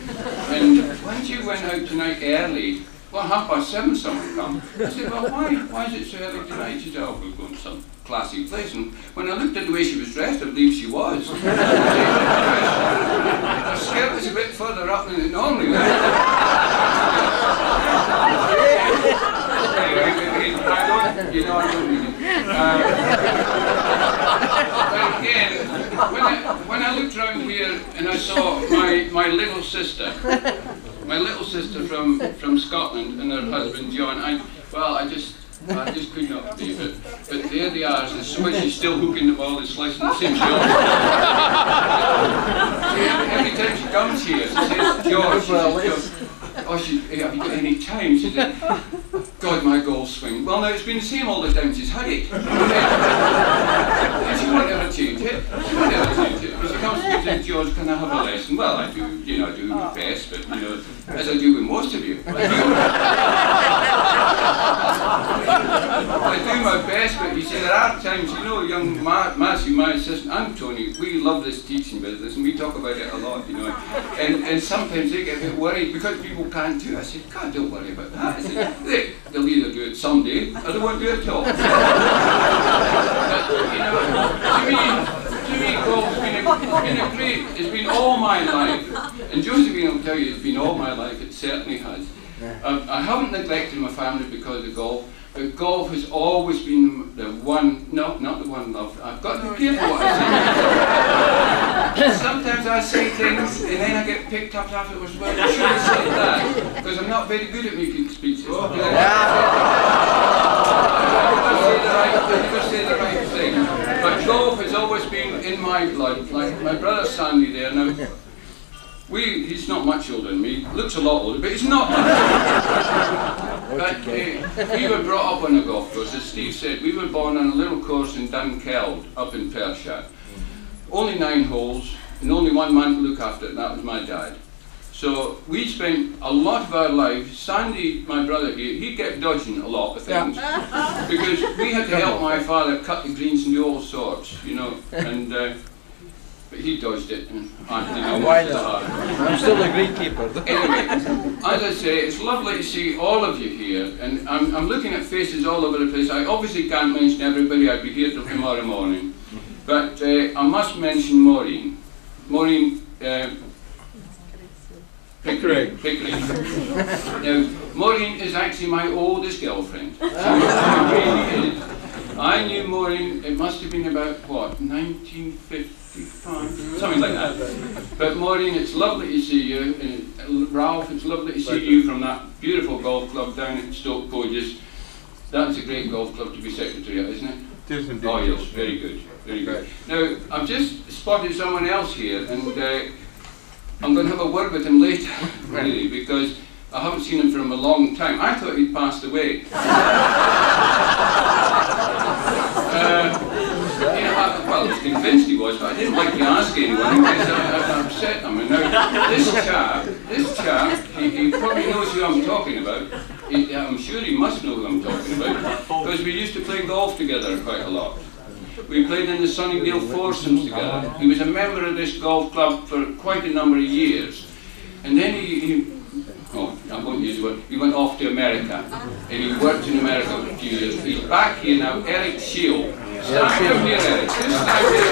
And when she went out tonight early, well, 7:30 someone come. I said, well, why is it so early tonight? She said, oh, we're going to some classy place. And when I looked at the way she was dressed, I believe she was. Her skirt was a bit further up than it normally was. Anyway, I don't mean it. But again, when I looked around here and I saw my little sister, from Scotland, and her husband John, I just could not believe it. But there they are, the switch is still hooking the ball, it's slicing the same shot. Every time she comes here, she says, George, oh, have you got any time? She said, God, my golf swing. Well, now, it's been the same all the time she's had it. And she won't ever change it. When she comes to me and says, George, can I have a lesson? Well, I do, I do my best, but, as I do with most of you. I do my best, but you see, there are times, young Matthew, my assistant, and Tony, we love this teaching business, and we talk about it a lot, and sometimes they get a bit worried because people can't do it. I said, God, don't worry about that. I said, they'll either do it someday, or they won't do it at all. But, it's been all my life. And Josephine will tell you it's been all my life, it certainly has. I haven't neglected my family because of golf, but golf has always been the one, no, not the one love. I've got to be careful what I say. Sometimes I say things and then I get picked up afterwards, well, you should have said that, because I'm not very good at making speeches. I never say the right thing. But golf has always been in my blood. Like my brother Sandy there, now, he's not much older than me, looks a lot older, but he's not much older. But we were brought up on a golf course. As Steve said, we were born on a little course in Dunkeld, up in Perthshire. Only 9 holes, and only one man to look after it, and that was my dad. So we spent a lot of our lives, Sandy, my brother here, he kept dodging a lot of things, because we had to help my father cut the greens and do all sorts, you know, and but he dodged it, and I didn't know why not. I'm still the greenkeeper. Anyway, as I say, it's lovely to see all of you here, and I'm looking at faces all over the place. I obviously can't mention everybody, I'd be here till tomorrow morning, but I must mention Maureen. Maureen Pickering. Now, Maureen is actually my oldest girlfriend. She really is. I knew Maureen, it must have been about, what, 1955? Something like that. But Maureen, it's lovely to see you, and Ralph, it's lovely to see you from that beautiful golf club down at Stoke Poges. That's a great golf club to be secretary of, isn't it? It is indeed. Oh yes, very good, very good. Now, I've just spotted someone else here, and I'm going to have a word with him later, really, because I haven't seen him for a long time. I thought he'd passed away. Well, I was convinced he was, but I didn't like to ask anyone because I'd upset them. And now, this chap, he probably knows who I'm talking about. I'm sure he must know who I'm talking about, because we used to play golf together quite a lot. We played in the Sunningdale foursomes together. He was a member of this golf club for quite a number of years. And then oh, I won't use the word, he went off to America. And he worked in America for a few years. He's back here now, Eric Shield. Stand up here, Eric. Just stand here.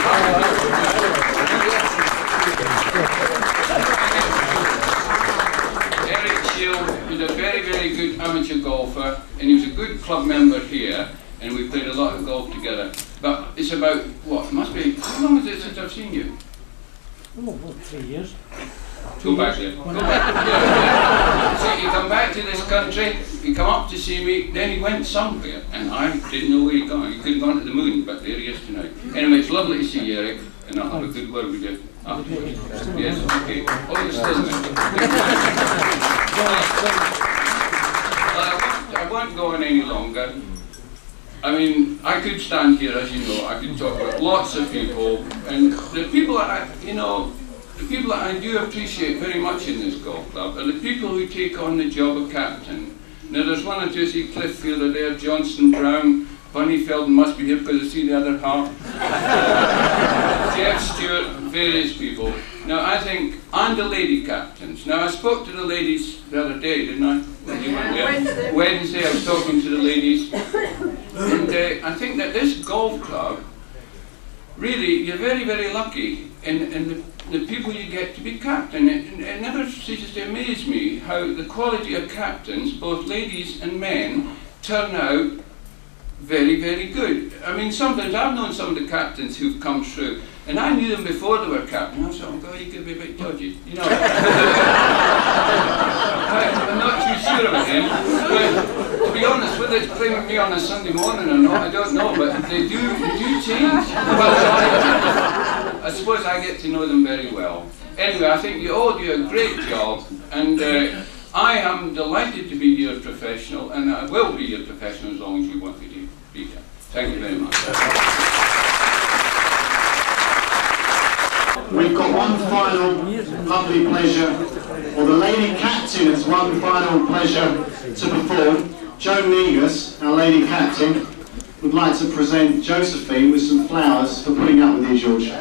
Eric Shield was a very, very good amateur golfer, and he was a good club member here, and we played a lot of golf together. But it's about, what, it must be, how long is it since I've seen you? Oh, about 3 years. Go back there. Go back. Yeah. So he come back to this country, he come up to see me, then he went somewhere, and I didn't know where he'd gone. He could have gone to the moon, but there he is tonight. Anyway, it's lovely to see you, Eric, and I'll have a good word with you afterwards. Yes, okay. Oh, you're still I won't go on any longer. I mean, I could stand here, as you know, I could talk about lots of people, and the people that the people that I do appreciate very much in this golf club are the people who take on the job of captain. Now there's one or two, see Cliff Fielder there, Johnson Brown, Bunny Felden must be here because I see the other half. Jeff Stewart, various people. Now I think, and the lady captains. Now I spoke to the ladies the other day, didn't I? When you went there. Wednesday I was talking to the ladies. And I think that this golf club, really, you're very, very lucky in the people you get to be captain. It never ceases to amaze me how the quality of captains, both ladies and men, turn out very, very good. I mean, sometimes I've known some of the captains who've come through, and I knew them before they were captain. I thought, oh God, you could be a bit dodgy, you know. I'm not too sure about him, but to be honest, whether it's playing with me on a Sunday morning or not, I don't know, but they do change. I suppose I get to know them very well. Anyway, I think you all do a great job, and I am delighted to be your professional, and I will be your professional as long as you want me to be here. Thank you very much. We've got one final lovely pleasure, or the lady captain has one final pleasure to perform. Joan Negus, our lady captain, would like to present Josephine with some flowers for putting up with you, George.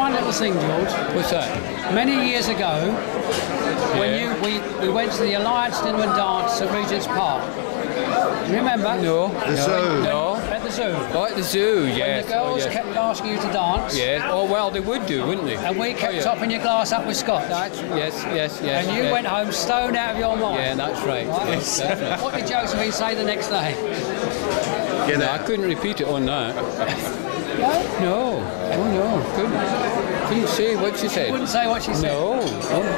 one little thing, George. What's that? Many years ago, when we went to the Alliance Dinner and Dance at Regent's Park. Do you remember? No. The zoo. No. At the zoo. Oh, at the zoo, yes. When the girls kept asking you to dance. Yes. Oh, well, they would do, wouldn't they? And we kept topping your glass up with scotch. Yes. And you went home stoned out of your mind. Yeah, that's right. Yes, that's right. What did Josephine say the next day? No, I couldn't repeat it on that. No. Oh, no. Couldn't say what she said. Wouldn't say what she said? No.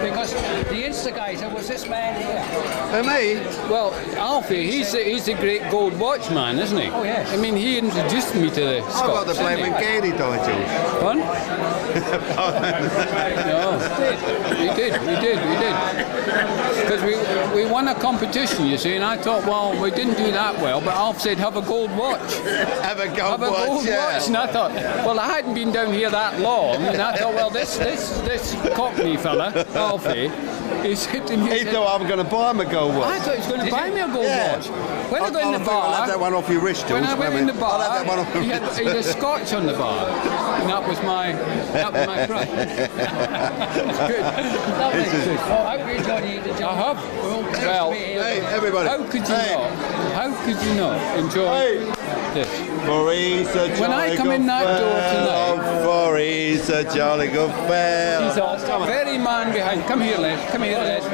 Because the instigator was this man here. For me? Well, Alfie, he's a great gold watch man, isn't he? Oh, yes. I mean, he introduced me to the Scots. I got the blaming Gary died, George. Fun? No. We did. Because we won a competition, you see, and I thought, well, we didn't do that well, but Alf said, have a gold watch. Have a gold watch. And I thought, well, I hadn't been down here that long, and I thought, well, this Cockney fella, Alfie, he said to me... He thought I was going to buy him a gold watch. I thought he was going to buy me a gold watch. When I got in the bar... I'll have that one off your wrist, George. When I went in the bar, I'll have that one off your he had a scotch on the bar, and that was my prize. It's good. Lovely. Well, I hope you enjoyed the evening, John. I have. Well, hey, everybody. How could you not enjoy this? For he's a jolly When I come in that door tonight... For he's a jolly good fellow. He's a very man behind. Come here, Les. Come here, Les.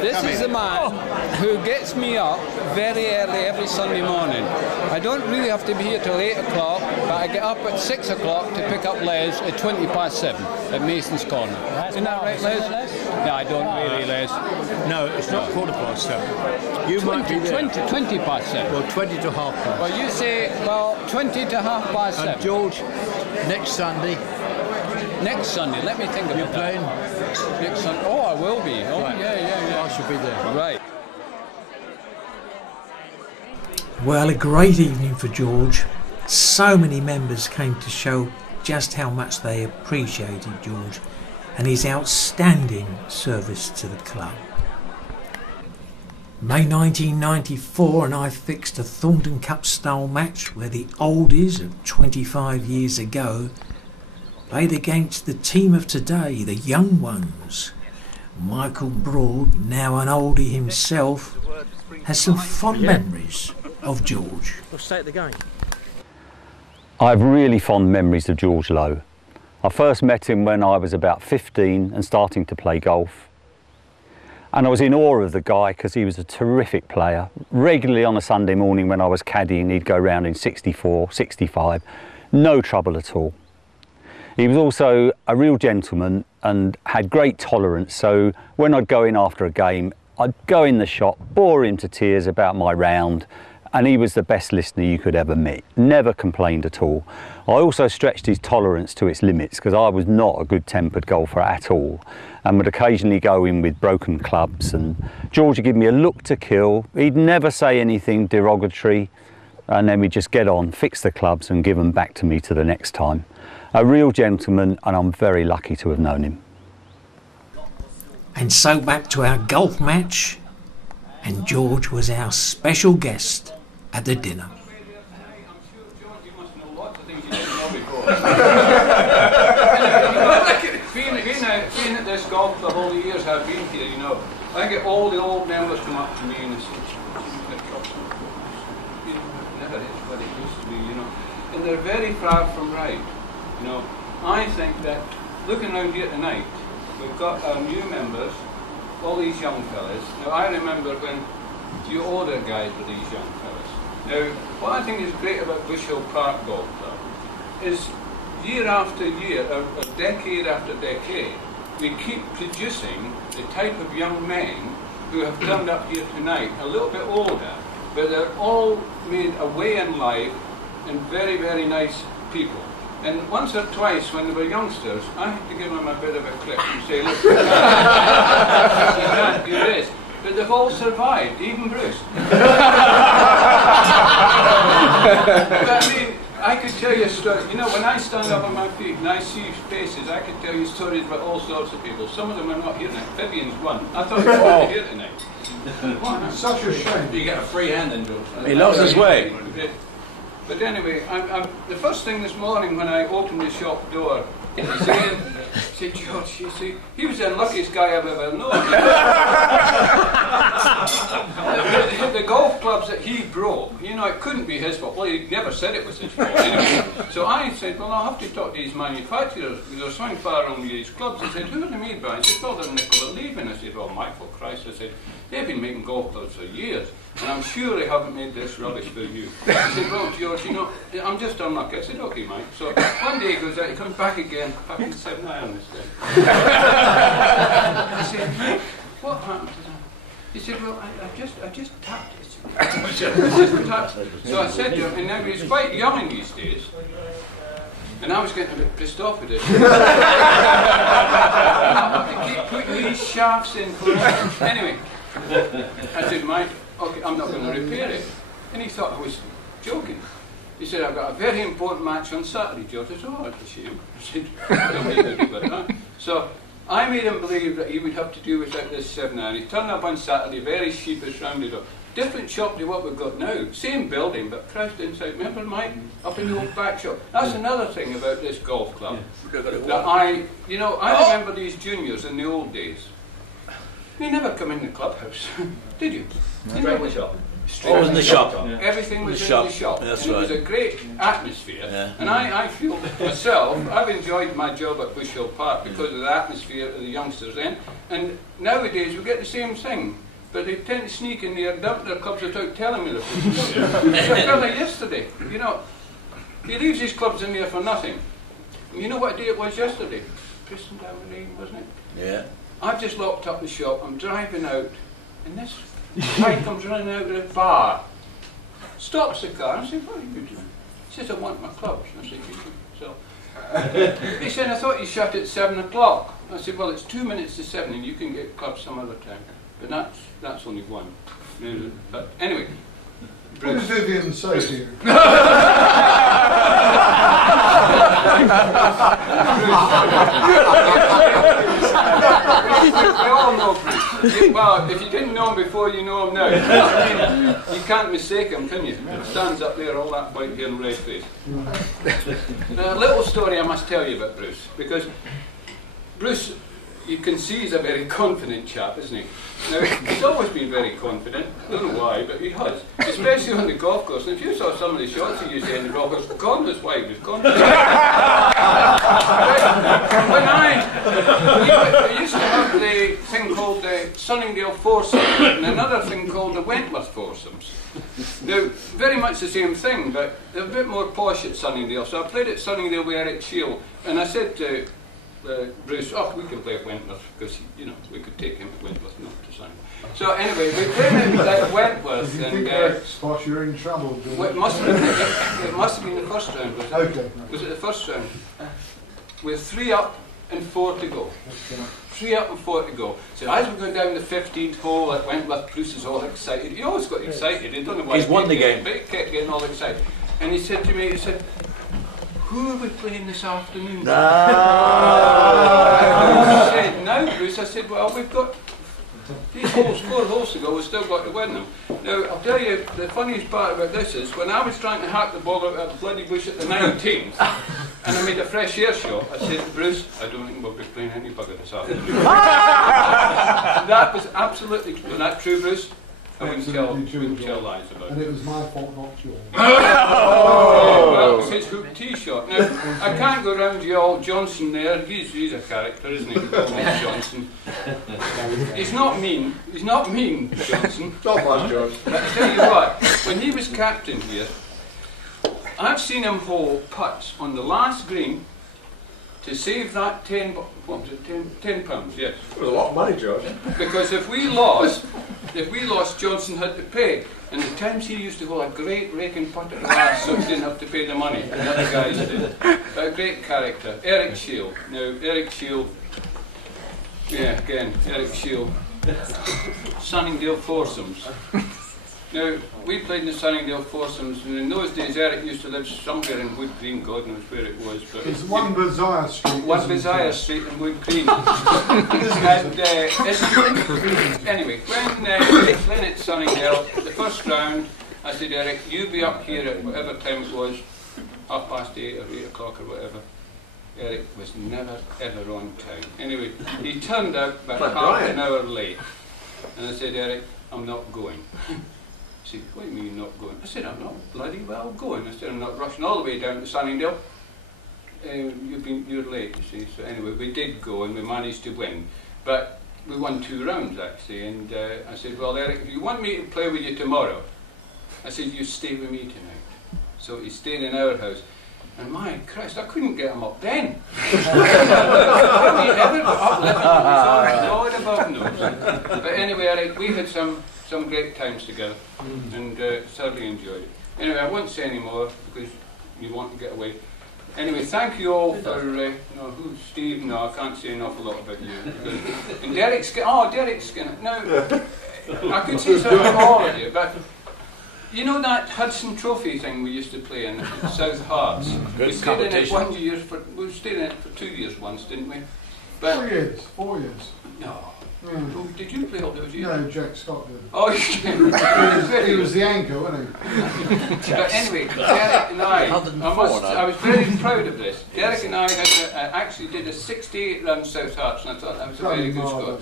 This is the man who gets me up very early every Sunday morning. I don't really have to be here till 8 o'clock, but I get up at 6 o'clock to pick up Les at 7:20 at Mason's Corner. Isn't that right, Les? No, I don't really, Les. No, it's not 7:15. You might be there. 20 past 7. Well, 20 to half past. Well, you say, 20 to half past 7. And George, next Sunday. Next Sunday, let me think about You're playing? Next Sunday. Oh, I will be. Oh, right. Yeah. I should be there. Right. Well, a great evening for George. So many members came to show just how much they appreciated George and his outstanding service to the club. May 1994, and I fixed a Thornton Cup style match where the oldies of 25 years ago played against the team of today, the young ones. Michael Broad, now an oldie himself, has some fond memories of George. We'll stay at the game. I have really fond memories of George Lowe. I first met him when I was about 15 and starting to play golf. And I was in awe of the guy because he was a terrific player. Regularly on a Sunday morning when I was caddying, he'd go round in 64, 65, no trouble at all. He was also a real gentleman and had great tolerance, so when I'd go in after a game, I'd go in the shop, bore him to tears about my round, and he was the best listener you could ever meet. Never complained at all. I also stretched his tolerance to its limits because I was not a good-tempered golfer at all and would occasionally go in with broken clubs, and George would give me a look to kill. He'd never say anything derogatory, and then we'd just get on, fix the clubs and give them back to me to the next time. A real gentleman, and I'm very lucky to have known him. And so back to our golf match, and George was our special guest at the dinner. Being at this golf club all the years I've been here, you know, I get all the old members come up to me and say, never is what it used to be, you know. And they're very far from right. You know, I think that looking around here tonight, we've got our new members, all these young fellas. Now I remember when you older guys were these young fellas. Now, what I think is great about Bush Hill Park Golf Club is year after year, or decade after decade, we keep producing the type of young men who have turned up here tonight, a little bit older, but they're all made a way in life and very, very nice people. And once or twice when they were youngsters, I had to give them a bit of a clip and say, look, you can't do this. But they've all survived, even Bruce. But I mean, I could tell you a story. You know, when I stand up on my feet and I see faces, I could tell you stories about all sorts of people. Some of them are not here tonight. Vivian's one. I thought you were here tonight. It's such a shame. You get a free hand in George. He lost his way. But anyway, the first thing this morning when I opened the shop door He said, George, you see, he was the unluckiest guy I've ever known. the golf clubs that he broke, you know, it couldn't be his fault. Well, he never said it was his fault anyway. So I said, well, I'll have to talk to these manufacturers because there's something far wrong with these clubs. He said, who are they made by? I said, well, they're Nicola Levin. I said, well, Michael Christ. I said, they've been making golf clubs for years, and I'm sure they haven't made this rubbish for you. He said, well, George, you know, I'm just unlucky. I said, okay, Mike. So one day he goes out, he comes back again, fucking 7 iron this day. I said, Mike, what happened to that? He said, well, I just tapped it. So I said to him, and now he's quite young in these days, and I was getting a bit pissed off with it. I keep putting these shafts in for him. Anyway, I said, Mike, okay, I'm not going to repair it. And he thought I was joking. He said, I've got a very important match on Saturday, George. I said, oh, that's a shame. I said, don't need to do about that. So I made him believe that he would have to do without this 7 iron. He turned up on Saturday, very sheepish, rounded up. Different shop to what we've got now. Same building, but crashed inside. Remember, Mike? Up in the old back shop. That's another thing about this golf club. That I remember these juniors in the old days. They never come in the clubhouse. Did you? Straight in the shop. Straight in the shop. Everything was in the shop. That's and right. It was a great atmosphere. Yeah. And I feel myself, I've enjoyed my job at Bush Hill Park because of the atmosphere of the youngsters then. And nowadays we get the same thing. But they tend to sneak in there, dump their clubs without telling me they're putting them. So I felt like yesterday, you know, he leaves his clubs in there for nothing. And you know what day it was yesterday? Christmas Down Rain, wasn't it? Yeah. I've just locked up the shop, I'm driving out, and this guy comes running out of the bar, stops the car, and I said, what are you doing? He says, I want my clubs. And I said, you do. So he said, I thought you shut at 7 o'clock. I said, well, it's 2 minutes to 7 and you can get clubs some other time. But that's only one. But anyway. What does Vivian say to you? We all know Bruce. Well, if you didn't know him before, you know him now. You can't mistake him, can you? He stands up there, all that white hair and red face. Now, a little story I must tell you about Bruce, because Bruce, you can see he's a very confident chap, isn't he? Now, he's always been very confident. I don't know why, but he has. Especially on the golf course. And if you saw some of the shots he used to in the golf course, God knows why he was confident. When I used to have the thing called the Sunningdale Foursomes and another thing called the Wentworth Foursomes. Now, very much the same thing, but they're a bit more posh at Sunningdale. So I played at Sunningdale with Eric Shield, and I said to Bruce, oh, we can play at Wentworth, because, you know, we could take him to Wentworth, not to Sunningdale. So anyway, we played at Wentworth, If you and... think that's posh, you're in trouble. Well, it must have been the first round, was it? Okay. Was it the first round? With 3 up and 4 to go. 3 up and 4 to go. So as we're going down the 15th hole at Wentworth, Bruce is all excited. He always got excited. He don't know why. He's won the game. But he kept getting all excited. And he said to me, he said, who are we playing this afternoon? I said, now, Bruce. I said, well, we've got these holes, 4 holes to go, we've still got to win them. Now, I'll tell you, the funniest part about this is, when I was trying to hack the ball out of the bloody bush at the 19th, and I made a fresh air shot, I said, Bruce, I don't think we'll be playing any bugger this afternoon. That was absolutely, was that true, Bruce? I wouldn't tell lies about it. And it was my fault, not yours. Well, it was his hook tee shot. Now, I can't go round you all. Johnson there, he's a character, isn't he? Johnson. He's not mean, Johnson. Not bad, George. But I tell you what, when he was captain here, I've seen him hole putts on the last green to save that 10 pounds, yes. It was a lot of money, George. Because if we lost, Johnson had to pay. And the times he used to hold a great raking putt at the last, so he didn't have to pay the money. The other guys did. But a great character. Eric Shield. Now, Eric Shield, yeah, again, Eric Shield. Sunningdale Foursomes. Now, we played in the Sunningdale Foursomes, and in those days Eric used to live somewhere in Wood Green, God knows where it was. But it's 1 Beziah Street. 1 Beziah Street in Wood Green. Anyway, when playing at Sunningdale, the first round, I said, Eric, you be up here at whatever time it was, 8:30 or 8 o'clock or whatever. Eric was never ever on time. Anyway, he turned out about Like half Brian. an hour late. And I said, Eric, I'm not going. He said, what do you mean you're not going? I said, I'm not bloody well going. I said, I'm not rushing all the way down to Sunningdale. You're late, you see. So anyway, we did go and we managed to win. But we won 2 rounds actually. And I said, well, Eric, if you want me to play with you tomorrow, I said, you stay with me tonight. So he stayed in our house. And my Christ, I couldn't get him up then. How he ever got up living God above knows. But anyway, Eric, we had some great times together and thoroughly enjoyed it. Anyway, I won't say any more because you want to get away. Anyway, thank you all for, no, who's Steve? No, I can't say an awful lot about you. And Derek Skinner, Derek Skinner. Now, I could say something about all of you, but you know that Hudson Trophy thing we used to play in South Hearts? We stayed in it 1 year, we stayed in it for 2 years once, didn't we? But 4 years. 4 years. no. Yeah. Oh, did you play all those years? No, Jack Scott did. Oh, you He was the anchor, wasn't he? But anyway, Derek and I was very proud of this. Derek and I had actually did a 68-run South Hearts, and I thought that was a very good score.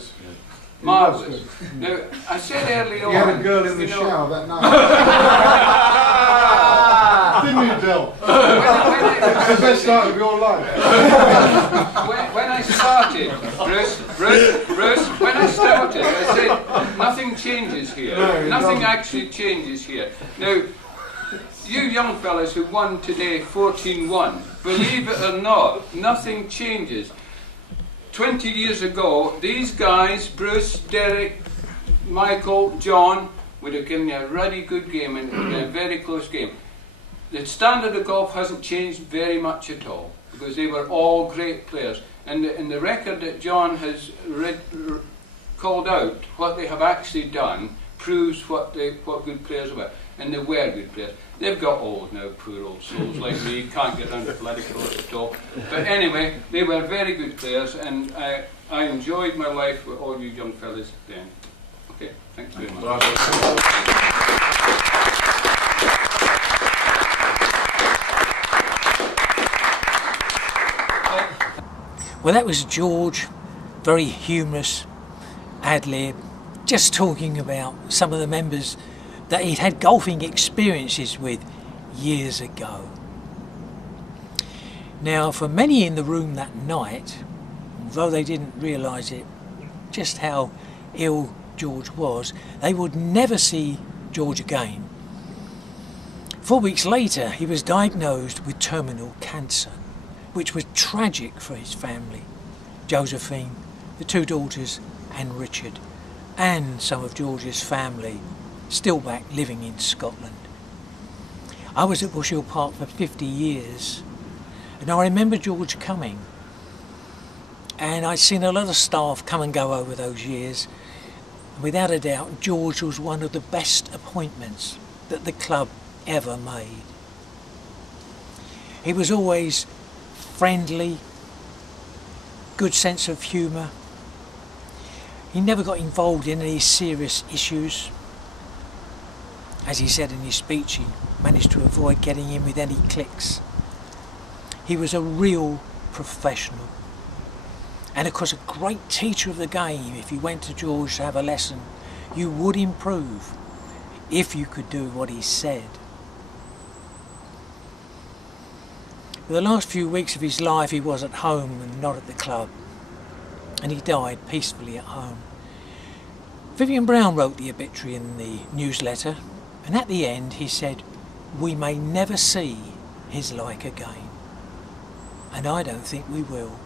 Marvellous. Now, I said earlier on... You had a girl in the shower that night. Didn't you, Del? It's the best start of your life. When I started, Bruce, when I started, I said, nothing changes here. No, Nothing actually changes here. Now, you young fellas who won today 14-1, believe it or not, nothing changes. 20 years ago, these guys, Bruce, Derek, Michael, John, would have given you a really good game and a very close game. The standard of golf hasn't changed very much at all because they were all great players. And the record that John has called out, what they have actually done, proves what good players were. And they were good players. They've got old now, poor old souls like me, can't get around the political at all. But anyway, they were very good players, and I enjoyed my life with all you young fellas then. Okay, thanks very much. Well, that was George, very humorous ad-lib, just talking about some of the members that he'd had golfing experiences with years ago. Now, for many in the room that night, though they didn't realise it, just how ill George was, they would never see George again. 4 weeks later, he was diagnosed with terminal cancer, which was tragic for his family, Josephine, the 2 daughters, and Richard, and some of George's family still back living in Scotland. I was at Bush Hill Park for 50 years, and I remember George coming, and I'd seen a lot of staff come and go over those years. Without a doubt, George was one of the best appointments that the club ever made. He was always friendly, good sense of humour. He never got involved in any serious issues. As he said in his speech, he managed to avoid getting in with any cliques. He was a real professional. And of course a great teacher of the game. If you went to George to have a lesson, you would improve if you could do what he said. For the last few weeks of his life he was at home and not at the club. And he died peacefully at home. Vivian Brown wrote the obituary in the newsletter. And at the end he said, "We may never see his like again." And I don't think we will.